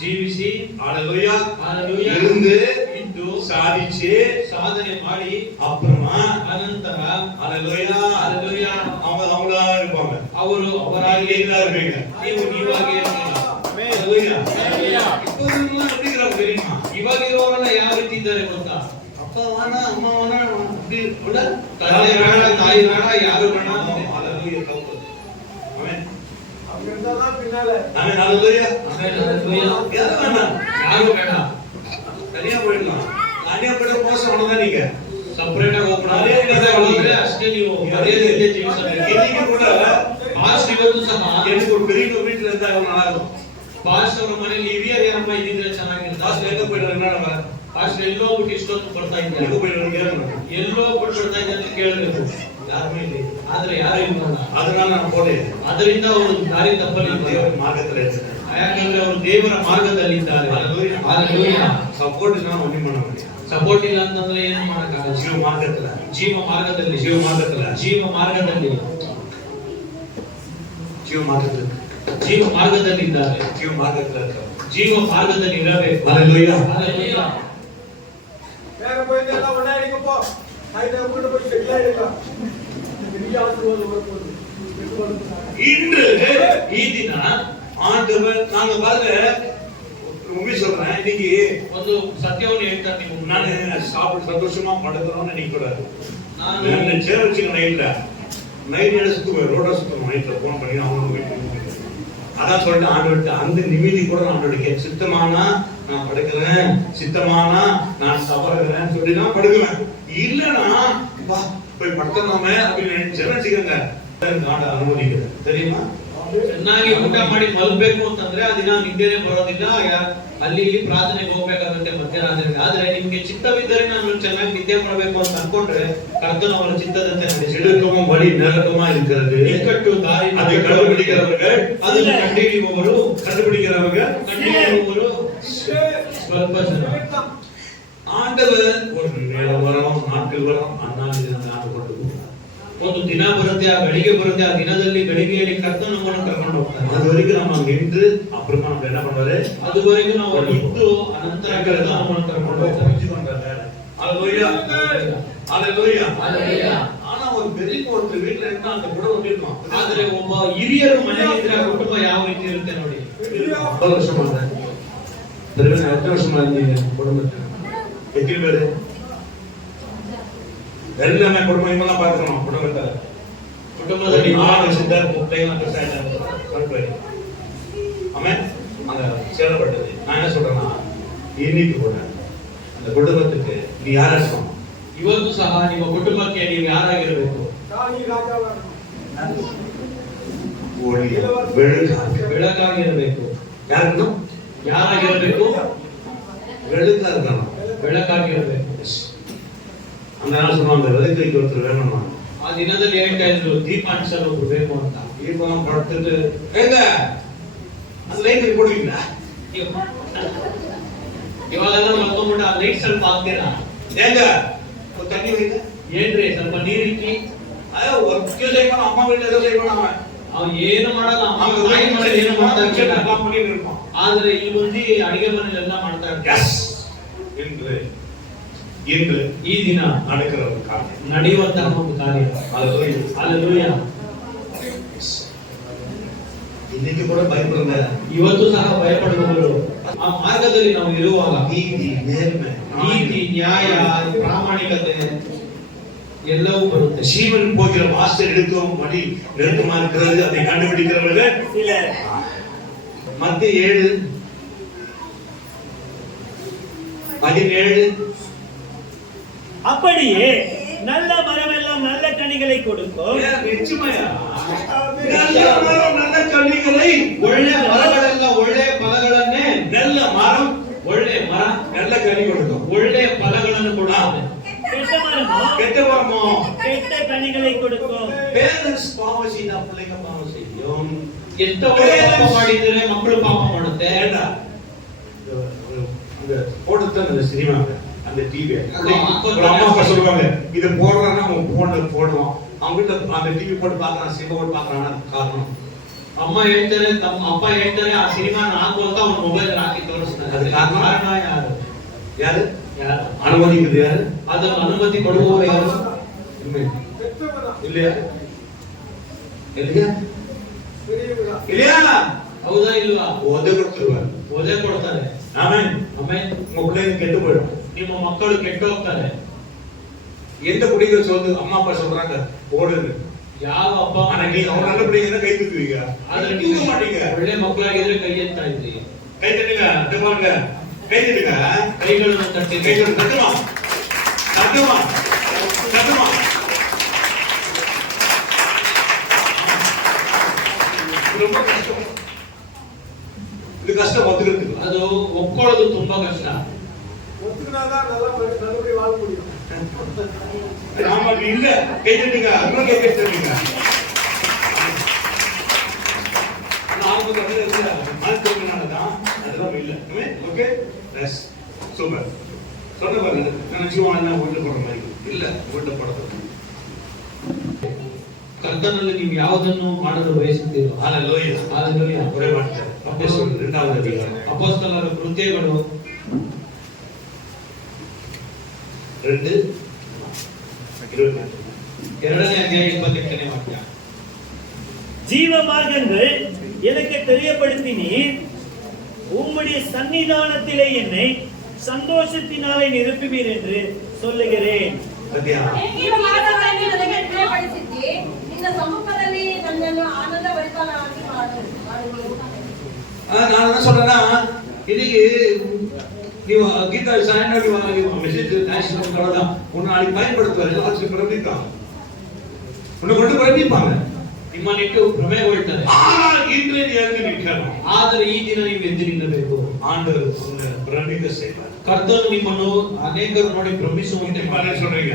ಜೀವಿಸಿ ஹalleluya ಹಲ್ಲೆಲೂಯಾ இருந்து ಇದ್ದು சாதிச்சு ಸಾಧನೆ ಮಾಡಿ அப்புறமா ಅನಂತರ ஹalleluya ಹಲ್ಲೆಲೂಯಾ அவங்களா இருப்பாங்க. ಅವರು ಅವರಾಗಿ நீங்களா இருப்பீங்க. ನೀವು ನೀವಾಗೇ ಇರಲಿಲ್ಲ. ஹalleluya. இப்போ எப்படி இருக்கிறாங்க தெரியுமா? ಇವಾಗ ಇರೋರೆಲ್ಲ ಯಾವ ರೀತಿ ಇದ್ದಾರೆ ಗೊತ್ತಾ? அப்பா வானா அம்மா வானா அப்படி கூட ತಂದೆ ಬೇಡ, ತಾಯಿ ಬೇಡ, ಯಾರು ಬೇಡ. ஹalleluya. ஆமென். பின்னால ஆமென். ஹalleluya. ಹಲ್ಲೆಲೂಯಾ. யாரு வேண்டாம், ಯಾರು ಬೇಡ. தனியா போயிடலாம். தனியா போயிட மோசம் அவ்வளவுதான். நீங்க ಸಪರೇಟ್ ಆಗಿ ಹೋಗ್ಬಿಡೋದ್ರೆ ಅಷ್ಟೇ ನೀವು ಅದೇ ರೀತಿ ಜೀವಿಸಬೇಕು. இன்னைக்கு கூட ಪಾಸ್ಟ್ ಇವತ್ತು ಸಹ எனக்கு ஒரு பெரிய வீட்டுல இருந்தா நல்லா இருக்கும். ಪಾಸ್ಟ್ ಅವರ ಮನೆಯಲ್ಲಿ ಹಿರಿಯರು ಏನಪ್ಪ ಇದ್ದಿದ್ರೆ ಚೆನ್ನಾಗಿರ್ತಾರೆ. பாஸ்டர் எங்க போயிடுறாங்கன்னா நம்ம ಪಾಸ್ಟ್ ಎಲ್ಲೋ ಹೋಗ್ಬಿಟ್ಟು ಇಷ್ಟೊತ್ತು ಬರ್ತಾ எங்க ಇದ್ದಾರೆ, போயிடுறோம் கேட்கணும். ಎಲ್ಲೋ ಹೋಗ್ಬಿಟ್ಟು ಬರ್ತಾ ಇದ್ದಾರೆ ಅಂತ ಕೇಳಬೇಕು. யாருமே இல்லை. ಆದ್ರೆ ಯಾರು ಇಲ್ಲ. அதனால நான் போனேன். ಅದರಿಂದ ಅವರು ದಾರಿ ತಪ್ಪಲಿಲ್ಲ. தேவன் மார்க்கத்துல இருக்கிறேன். ಯಾಕಂದ್ರೆ ಅವರು ದೇವರ ಮಾರ್ಗದಲ್ಲಿದ್ದಾರೆ. ಹಲ್ಲೆಲೂಯಾ. சப்போர்ட் நான் ஒண்ணும் பண்ண முடியாது. ಸಪೋರ್ಟ್ ಇಲ್ಲ ಅಂತಂದ್ರೆ ಏನು ಮಾಡಕ್ಕಾಗಲ್ಲ. ஜீவ மார்க்கத்துல ಜೀವ ಮಾರ್ಗದಲ್ಲಿ ஜீவ மார்க்கத்துல ಜೀವ ಮಾರ್ಗದಲ್ಲಿ ஜீவ மார்க்கத்துல ಜೀವ ಮಾರ್ಗದಲ್ಲಿದ್ದಾರೆ. ஜீவ மார்க்கத்துல இருக்க. ಜೀವ ಮಾರ್ಗದಲ್ಲಿ ಇರಬೇಕು. ஹalleluya. ಹಲ್ಲೆಲೂಯಾ. வேற போயிட்டு எல்லாம் ஒண்ணா இருக்கப்போ நைட் கூட போய் செட்டில் ஆயிடலாம். பெரிய ஆசீர்வாதம் வரப்போகுது. இன்று ಈ ದಿನ ஆண்டவர் நாங்க பாருங்க உண்மை சொல்றேன், இன்னைக்கு ಒಂದು ಸತ್ಯವನ್ನು ಹೇಳ್ತಾರೆ ನೀವು. நான் சாப்பிட்டு சந்தோஷமா படுக்கிறோம்னு நினைக்க கூடாது. ನಾನು நான் சேர் வச்சுக்க நைட்ல சுத்துவேன், ரோட சுத்துவேன், நைட்ல போன் பண்ணி அவங்க வீட்டுக்கு. அதான் சொல்லிட்டு ஆண்டவர்கிட்ட அந்த நிம்மதி கூட நான் ஆண்டவருக்கு சித்தமானா நான் படுக்கிறேன், சித்தமானா நான் சபருகிறேன்னு சொல்லி நான் படுக்குவேன். இல்லனா வா போய் படுத்தனோமே அப்படின்னு நினைச்சேன்னு வச்சுக்கோங்க, ஆண்ட அனுமதிக்கிறேன். தெரியுமா? ಚೆನ್ನಾಗಿ ಊಟ ಮಾಡಿ ಮಲಗಬೇಕು ಅಂತಂದ್ರೆ ಆ ದಿನ ನಿದ್ದೆನೆ ಬರೋದಿಲ್ಲ. ಅಲ್ಲಿ ಇಲ್ಲಿ ಪ್ರಾರ್ಥನೆಗೆ ಹೋಗ್ಬೇಕಾಗುತ್ತೆ ಮಧ್ಯರಾತ್ರಿ. ಆದ್ರೆ ನಿಮ್ಗೆ ಚಿತ್ತವಿದ್ದರೆ ನಾನು ಚೆನ್ನಾಗಿ ನಿದ್ದೆ ಮಾಡಬೇಕು ಅಂತ ಅನ್ಕೊಂಡ್ರೆ ಕರ್ತನ ಅವರ ಚಿತ್ತದಂತೆ ನಡೆಸಿ. இடுக்கமும் வழி நெருக்கமா இருக்கிறது. ಇಕ್ಕಟ್ಟು ದಾರಿ அதை கண்டுபிடிக்கிறவர்கள், ಅದನ್ನು ಕಂಡುಹಿಡಿಯುವವರು கண்டுபிடிக்கிறவங்க ಸ್ವಲ್ಪ ಜನ. ஆண்டவர் ஒரு நேரம் வரும், நாட்கள் வரும், ஆனால் ஆண்டு கொண்டு போகிறார். ಒಂದು ದಿನ ಬರುತ್ತೆ, ಆ ಗಳಿಗೆ ಬರುತ್ತೆ, ಆ ದಿನದಲ್ಲಿ ಗಳಿಗೆಯಲ್ಲಿ ಕರ್ತನ ನಮ್ಮನ್ನು ಕರ್ಕೊಂಡು ಹೋಗ್ತಾನೆ. அது வரைக்கும் நம்ம அங்க நின்று அப்புறமா நம்ம என்ன பண்ணுவாரு, ಅದುವರೆಗೂ ನಾವು ಇದ್ದು ಅನಂತರ ಕರ್ತನ ನಮ್ಮನ್ನು ಕರ್ಕೊಂಡು ಹೋಗ್ತಾನೆ. ஹalleluya. ஹalleluya. ಹಲ್ಲೆಲೂಯಾ. ஆனா ஒரு பெரிய ஒருத்தர் வீட்டுல இருந்தா அந்த குடும்பம் இருக்கும். ಆದ್ರೆ ಒಬ್ಬ ಹಿರಿಯರು ಮನೆಯಲ್ಲಿದ್ರೆ ಆ ಕುಟುಂಬ ಯಾವ ರೀತಿ ಇರುತ್ತೆ ನೋಡಿ. 10 வருஷமா திரும்ப எத்தனை வருஷமா இருந்தீங்க குடும்பத்துல? எத்தனை பேரு? எல்லாமே குடும்பம் இவங்கெல்லாம் பார்க்கணும். குடும்பத்தை ಕುಟುಂಬದಲ್ಲಿ 4 வருஷத்துல முட்டையெல்லாம் பெருசாக ஆமென். அந்த சேலப்பட்டது நான் என்ன சொல்றேன்னா, இன்னைக்கு கூட அந்த குடும்பத்துக்கு நீ யாரா இருக்கணும்? ಇವತ್ತು ಸಹ ನಿಮ್ಮ ಕುಟುಂಬಕ್ಕೆ ನೀವು ಯಾರಾಗಿರಬೇಕು? ராணி ராஜாவா ஒளி வெளுக்காக. ಬೆಳಕಾಗಿರಬೇಕು. யாருக்கணும்? ಯಾರಾಗಿರಬೇಕು? வெளுக்கா இருக்கணும். ಬೆಳಕಾಗಿರಬೇಕು. அந்த நாள் சொன்னாங்க, வெளுக்கைக்கு ஒருத்தர் வேணுமா? ಆ ದಿನದಲ್ಲಿ ಹೇಳ್ತಾ ಇದ್ರು ದೀಪ ಅಂಟಿಸಲು ಒಬ್ರು ಬೇಕು ಅಂತ. தீபம் படுத்துட்டு ஏங்க அந்த லைட் போடுவீங்களா? ಇವಾಗೆಲ್ಲ ಮಲ್ಕೊಂಡ್ಬಿಟ್ಟು ಆ ಲೈಟ್ ಸ್ವಲ್ಪ ಹಾಕ್ತೀರಾ? ஏங்க ஒரு தண்ணி வைங்க. ಏನ್ರಿ ಸ್ವಲ್ಪ ನೀರಿಕ್ಕಿ. ವರ್ಕ್ செய்வான், அம்மா வீட்டுல ஏதோ செய்வான் அவன். ಅವ್ನು ಏನು ಮಾಡಲ್ಲ, ಅಮ್ಮ ತಾಯಿ ಮನೇಲಿ ಏನು ಮಾಡ್ತಾ ಇರ್ತಾರೆ. எல்லாம் பண்ணிட்டு இருப்பான். ಆದ್ರೆ ಇಲ್ಲಿ ಬಂದು ಅಡಿಗೆ ಮನೆಯಲ್ಲೆಲ್ಲ ಮಾಡ್ತಾ ಇರ್ತಾರೆ. எஸ் இன்று ಈ ದಿನ நடக்கிற ஒரு காரியம். ನಡೆಯುವಂತಹ ಒಂದು ಕಾರ್ಯ. Hallelujah. Hallelujah. இன்னைக்கு கூட பயப்படுங்க. ಇವತ್ತು ಸಹ ಭಯಪಡುವವರು ಆ ಮಾರ್ಗದಲ್ಲಿ ನಾವು ಇರುವಾಗ நீதி, நேர்மை, ನೀತಿ, ನ್ಯಾಯ, ಪ್ರಾಮಾಣಿಕತೆ ಎಲ್ಲವೂ ಬರುತ್ತೆ. ஜீவன் போகிற வாசல் எடுக்கவும் வழி நெருக்கமா இருக்கிறது, அதை கண்டுபிடிக்கிறவர்கள் சிலர். மத்திய 7:17. அப்படியே நல்ல மரம் எல்லாம் நல்ல கனிகளை கொடுக்கும். நிச்சயமாயா நல்ல மரம் நல்ல கனிகளை, ಒಳ್ಳೆ ಮರಗಳೆಲ್ಲ ಒಳ್ಳೆ ಫಲಗಳನ್ನೇ, நல்ல மரம் ಒಳ್ಳೆ ಮರ நல்ல கனி கொடுக்கும். ಒಳ್ಳೆ ಫಲಗಳನ್ನು ಕೊಡುತ್ತದೆ. கெட்ட மரமோ கெட்ட மரமோ கெட்ட கனிகளை கொடுக்கும். பேரண்ட்ஸ் பாவம் செய்தா பிள்ளைங்க பாவம் செய்யும். ಎಷ್ಟೋ ಪಾಪ ಮಾಡಿದ್ರೆ ಮಕ್ಕಳು ಪಾಪ ಮಾಡುತ್ತೆ. ஏண்டா அந்த போடுறது அந்த சினிமா அந்த டிவி ஒரு அம்மா அப்பா சொல்லுவாங்க இத போடுறான்னா அவன் போன்ல போடுவான். அவங்க வீட்டுல அந்த டிவி போட்டு பாக்குறான், சினிமா போட்டு பாக்குறான்னா காரணம் ಅಮ್ಮ ಹೇಳ್ತಾರೆ, ತಮ್ಮ ಅಪ್ಪ ಹೇಳ್ತಾರೆ ಆ ಸಿನಿಮಾನ ಹಾಕು ಅಂತ ಅವ್ನ ಮೊಬೈಲ್ ಹಾಕಿ ತೋರಿಸ್ತಾರೆ. ಅದಕ್ಕೆ ಕಾರಣ ಯಾರು? யாரு ಯಾರು அனுமதிக்குது? யாரு ಅದನ್ನು ಅನುಮತಿ ಕೊಡುವವರು ಯಾರು? உண்மை பெற்றவனா இல்லையா? இல்லையா? பெரியவனா இல்லையா? ಹೌದಾ ಇಲ್ವಾ? ஓதை கொடுத்துருவாரு. ಒದೆ ಕೊಡ್ತಾರೆ. ஆமென். ಆಮೇಲೆ உங்க பிள்ளைங்க கெட்டு போயிடும். ನಿಮ್ಮ ಮಕ್ಕಳು ಕೆಟ್ಟು ಹೋಗ್ತಾರೆ. எந்த பிள்ளைங்க சொல்லுது அம்மா அப்பா சொல்றாங்க ஓடுது, ಯಾವ ಅಪ್ಪ ஆனா நீ அவங்க நல்ல பிள்ளைங்க கை தூக்குவீங்க, ಆದ್ರೆ ஆனா ನೀವು தூக்க மாட்டீங்க. ಒಳ್ಳೆ ಮಕ್ಕಳಾಗಿದ್ರೆ ಕೈ ಎತ್ತಾ ಇದ್ರಿ. கை தட்டுங்க, அது பாருங்க, கை தட்டுங்க, ಕೈಗಳನ್ನು ತಟ್ಟಿ கை தட்டு, தட்டுமா தட்டுமா தட்டுமா. இது ரொம்ப கஷ்டம். இது கஷ்டம் ஒத்துக்கிறதுக்கு. ಅದು ಒಪ್ಕೊಳ್ಳೋದು ತುಂಬಾ ಕಷ್ಟ. ஒத்துக்கினாதான் நல்லபடி வாழ முடியும். நாம இல்ல கை தட்டுங்க, இன்னும் கை தட்டுங்க. நாம கடையில மனசுனாலதான் அதெல்லாம் இல்ல. Okay yes super. சொன்ன பாருங்க, நினைச்சுவாங்க வீட்டு போடுற மாதிரி இல்ல, வீட்டு போடுறது. ಕರ್ತನಲ್ಲಿ ನೀವು ಯಾವುದನ್ನು ಮಾಡಲು ಬಯಸುತ್ತೀರೋ ஹalleluya. Hallelujah. ஒரே வார்த்தை. அப்போஸ்தலர் 2வது அதிகாரம் ಅಪೊಸ್ತಲರ ಕೃತ್ಯಗಳು 2:28. 2ನೇ ಅಧ್ಯಾಯ 28ನೇ ವಾಕ್ಯ. ஜீவ மார்க்கங்கள் எனக்கு தெரியப்படுத்தினீர், உம்முடைய சன்னிதானத்திலே என்னை சந்தோஷத்தினாலே நிரப்புவீர் என்று சொல்லுகிறேன். சத்யா ಈ ಮಾರ್ಗಗಳನ್ನು ನನಗೆ ತಿಳಿಯಪಡಿಸಿದ್ದಿ, ನಿನ್ನ ಸಮ್ಮುಖದಲ್ಲಿ ನನ್ನನ್ನು ಆನಂದಭರಿತನಾಗಿ ಮಾಡುವೆನು. நான் என்ன சொல்றேன்னா, இன்னைக்கு ನೀವು ಗೀತಾ ಸಾಯಂಕಾಲ ಮೆಸೇಜ್ ನ್ಯಾಷನಲ್ ಕಳೆದ ಒಂದು ನಾಳೆ பயன்படுத்துவாரு, எல்லாரும் பிரமிப்பாங்க, உன்னை கொண்டு பிரமிப்பாங்க. ನಿಮ್ಮನ್ನಿಟ್ಟು ಭ್ರಮೆಗೊಳ್ತಾರೆ. ஆனால் இன்று நீ எழுந்து நிற்கணும். ಆದರೆ ಈ ದಿನ ನೀವು ಎದ್ದು ನಿಲ್ಲಬೇಕು. ஆண்டவர் உன்னை பிரமிக்க செய்வார். ಕರ್ತನು ನಿಮ್ಮನ್ನು ಅನೇಕರು ನೋಡಿ ಭ್ರಮಿಸುವಂತೆ என்ன ಮಾಡಿ. சொல்றீங்க?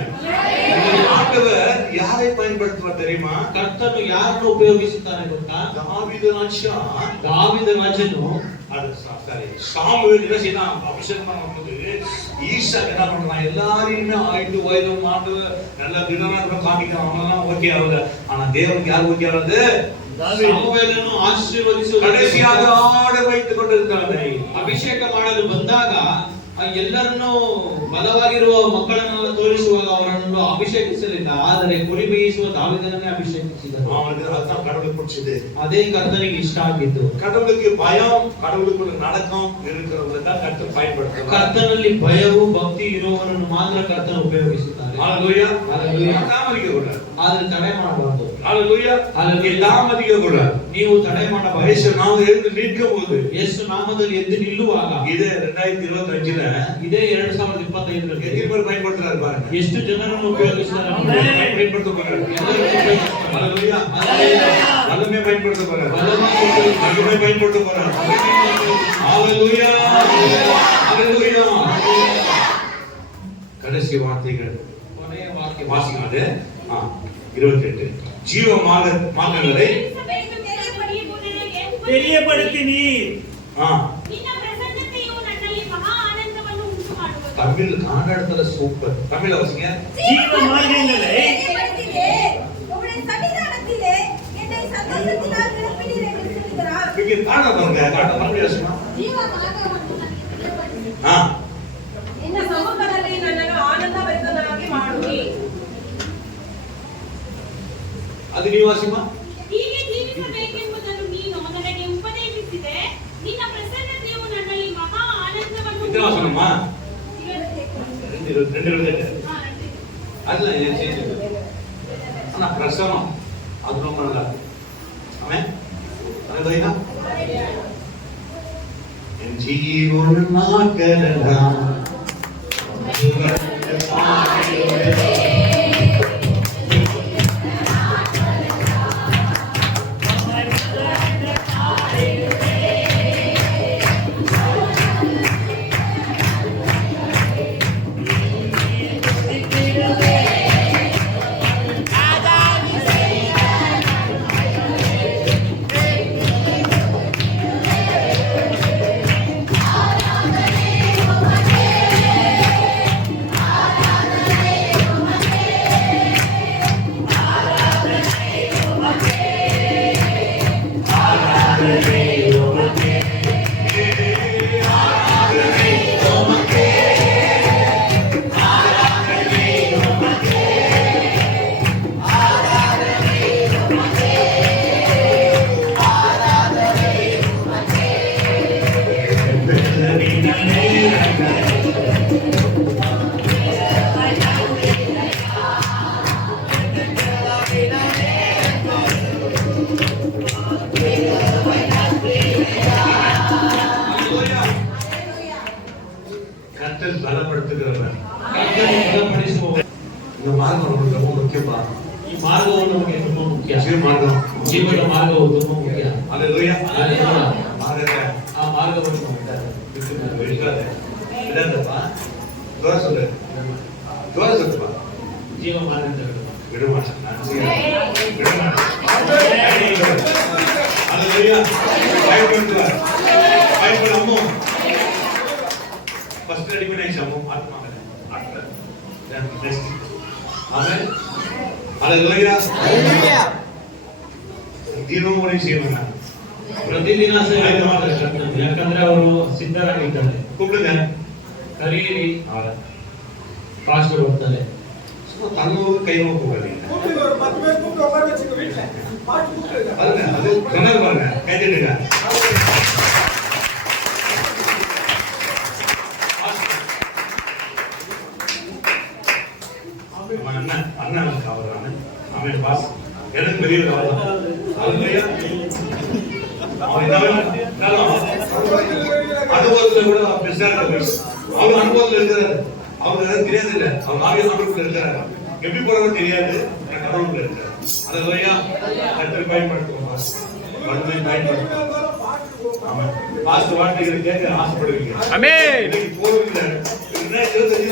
ஆண்டவர் யாரை பயன்படுத்துவார் தெரியுமா? ಕರ್ತನು ಯಾರನ್ನು ಉಪಯೋಗಿಸುತ್ತಾನೆ ಗೊತ್ತಾ? தாவீது ராஜா, ದಾವೀದ ರಾಜನು அது சாரி சாமுவேல் என்ன செய்தான்? அபிஷேகம் பண்ணும்போது ஈசா என்ன பண்றான்? எல்லாரையுமே ஆயிட்டு வயதும் ஆண்டு நல்ல திடனாக காமிக்கிறான். அவங்கெல்லாம் ஓகே ஆகுது. ஆனா தேவனுக்கு யார் ஓகே ஆகுது? ಸಾಮುವೇಲನನ್ನು ಆಶೀರ್ವದಿಸುವ கடைசியாக ஆட வைத்துக் கொண்டிருக்கிறாங்க. ಅಭಿಷೇಕ ಮಾಡಲು ಬಂದಾಗ ಎಲ್ಲರನ್ನೂ ಬಲವಾಗಿರುವ ಮಕ್ಕಳನ್ನೆಲ್ಲ ತೋರಿಸುವಾಗ ಅವರನ್ನು ಅಭಿಷೇಕಿಸಲಿಲ್ಲ, ಆದರೆ ಕುರಿ ಮೇಯಿಸುವ ದಾವೀದನನ್ನೇ ಅಭಿಷೇಕಿಸಿದರು. அவனுக்கு அதான் கடவுளுக்கு பிடிச்சது. ಅದೇ ಕರ್ತನಿಗೆ ಇಷ್ಟ ಆಗಿದ್ದು. கடவுளுக்கு பயம், கடவுளுக்குள்ள நடக்கம் இருக்கிறவங்க தான் கர்த்தர் பயன்படுத்துறார். ಕರ್ತನಲ್ಲಿ ಭಯವು ಭಕ್ತಿ ಇರುವವರನ್ನು ಮಾತ್ರ ಕರ್ತನ ಉಪಯೋಗಿಸುತ್ತಾರೆ. ஹalleluya. ஹalleluya. தாமதிக்க கூடாது. ಆದರೆ ತಡೆ ಮಾಡಬಾರದು. ஹalleluya. Hallelujah. தாமதிக்க கூடாது. ನೀವು ತಡೆ ಮಾಡಬಾರದು. ಯೇಸು ನಾವು எழுந்து நிற்கும் போது ಯೇಸು ನಾಮದಲ್ಲಿ ಎದ್ದು ನಿಲ್ಲುವಾಗ இதே 2025ல ಇದೇ 2025ರಲ್ಲಿ எத்தனை பேர் பயன்படுத்துறாரு பாருங்க. ಎಷ್ಟು ಜನರನ್ನು ಉಪಯೋಗಿಸ್ತಾರೆ ನೋಡಿ. பயன்படுத்த போறாரு. ஹalleluya. வல்லமை பயன்படுத்த போறாரு. வல்லமை பயன்படுத்த போறாரு. ஹalleluya. ஹalleluya. கடைசி வார்த்தைகள் ಕೊನೆಯ ವಾಕ್ಯ வாசிங்க. அது 28 ஜீவ மார்க்கங்களை ಸಭೆಯನ್ನು தெரியப்படுத்தினீர். ನಿನ್ನ ಪ್ರಸನ್ನತೆಯು ನನ್ನಲ್ಲಿ ಮಹಾ ಆನಂದವನ್ನು ಉಂಟು ಮಾಡುವುದು. தமிழ் காண்டாடத்துல சூப்பர். தமிழ்ல வாசிங்க. ஜீவ மார்க்கங்களை தெரியப்படுத்தினீர், ஆனந்தத்தினால் நிரப்பினீர் என்று சொல்கிறார். இங்க காட்ட பாருங்க, காட்ட மறுபடியும் வாசிமா. ஜீவ மார்க்கವನ್ನು ನನಗೆ ತಿಳಿಯಪಡಿಸಿರಿ. ஆ, ನಿನ್ನ ಸಮ್ಮುಖದಲ್ಲಿ ನನ್ನನ್ನು ಆನಂದಭರಿತನಾಗಿ ಮಾಡುವಿ. அது நீ வாசிமா. ಹೀಗೆ ಜೀವಿಸಬೇಕೆಂಬುದನ್ನು ನೀನು ನನಗೆ ಉಪದೇಶಿಸಿದೆ. ನಿನ್ನ ಪ್ರಸನ್ನತೆಯು ನನ್ನಲ್ಲಿ ಮಹಾ ಆನಂದವನ್ನು எத்தனை வாசனமா? ரெண்டு ಹಾ, ನನ್ನಲ್ಲಿ. அதுல ஏன் செய்யுது? ஆனா பிரசனம் அது ரொம்ப நல்லா இருக்கு. ஆமென். அல்லேலூயா. என் ஜீவன் நாகரலாம் கர்த்தர் பலப்படுத்துகிறவர். ಕರ್ತನು ಬಲಪಡಿಸುವವರು. இந்த மார்க்கம் நமக்கு ரொம்ப முக்கியமா. ಈ ಮಾರ್ಗವು ನಮಗೆ ತುಂಬಾ ಮುಖ್ಯ. ஜீவ மார்க்கம். ಜೀವನ ಮಾರ್ಗವು ತುಂಬಾ ಮುಖ್ಯ. அல்லேலூயா. Hallelujah. மார்க்கத்தை ಆ ಮಾರ್ಗವನ್ನು விட்டு வெளிக்காத. விடாதப்பா. துவா சொல்லு. துவா சொல்லுப்பா. ಜೀವ ಮಾರ್ಗ ಅಂತ ಹೇಳುವ. விட மாட்டேன். நான் செய்யறேன். விட மாட்டேன். அல்லேலூயா. பயப்படுவா. பயப்படாமோ. ஃபர்ஸ்ட் ரெடி பண்ணி சாமோ ஆத்மாவே. ஆத்மா. then next. ஆமென். அல்லேலூயா. அல்லேலூயா. ದಿನವೂ ಸೇವನ. ಪ್ರತಿದಿನ ಸೇವೆ ಮಾಡ್ತಾರೆ ಕರ್ತನು. ಯಾಕಂದ್ರೆ ಅವರು ಸಿದ್ಧರಾಗಿದ್ದಾರೆ. ಕೂப்பிடுங்க. ಕರೀರಿ, ಪಾಸ್ಟರ್ ಬರ್ತಾರೆ. சும்மா தன்னோடு கை நோக்க போகாதீங்க. கூப்பிட்டு ஒரு 10 பேர் கூப்பிட்டு உட்கார வச்சுக்க வீட்டுல. பாட்டு கூப்பிடுங்க. பாருங்க, அது சொன்னது பாருங்க. கேட்டுடுங்க. அவன் அண்ணன் அவரான அவன் பாஸ் எனக்கு பெரிய அனுபவத்துல கூட பெருசா இருக்க அவர் அனுபவத்துல இருக்கிறாரு. அவருக்கு எதாவது தெரியாது இல்ல, அவர் ஆவியான அமைப்புல இருக்கிறாரு. எப்படி போறவங்க தெரியாது, கடவுளுக்குள்ள இருக்காரு. அல்லேலூயா. கர்த்தரை பயன்படுத்துவோம். வல்லமை பயன்படுத்துவோம். ஆமா. பாஸ்ட் வார்த்தைகளை கேட்க ஆசைப்படுவீங்க. ஆமென். இன்னைக்கு போறவங்க என்ன 25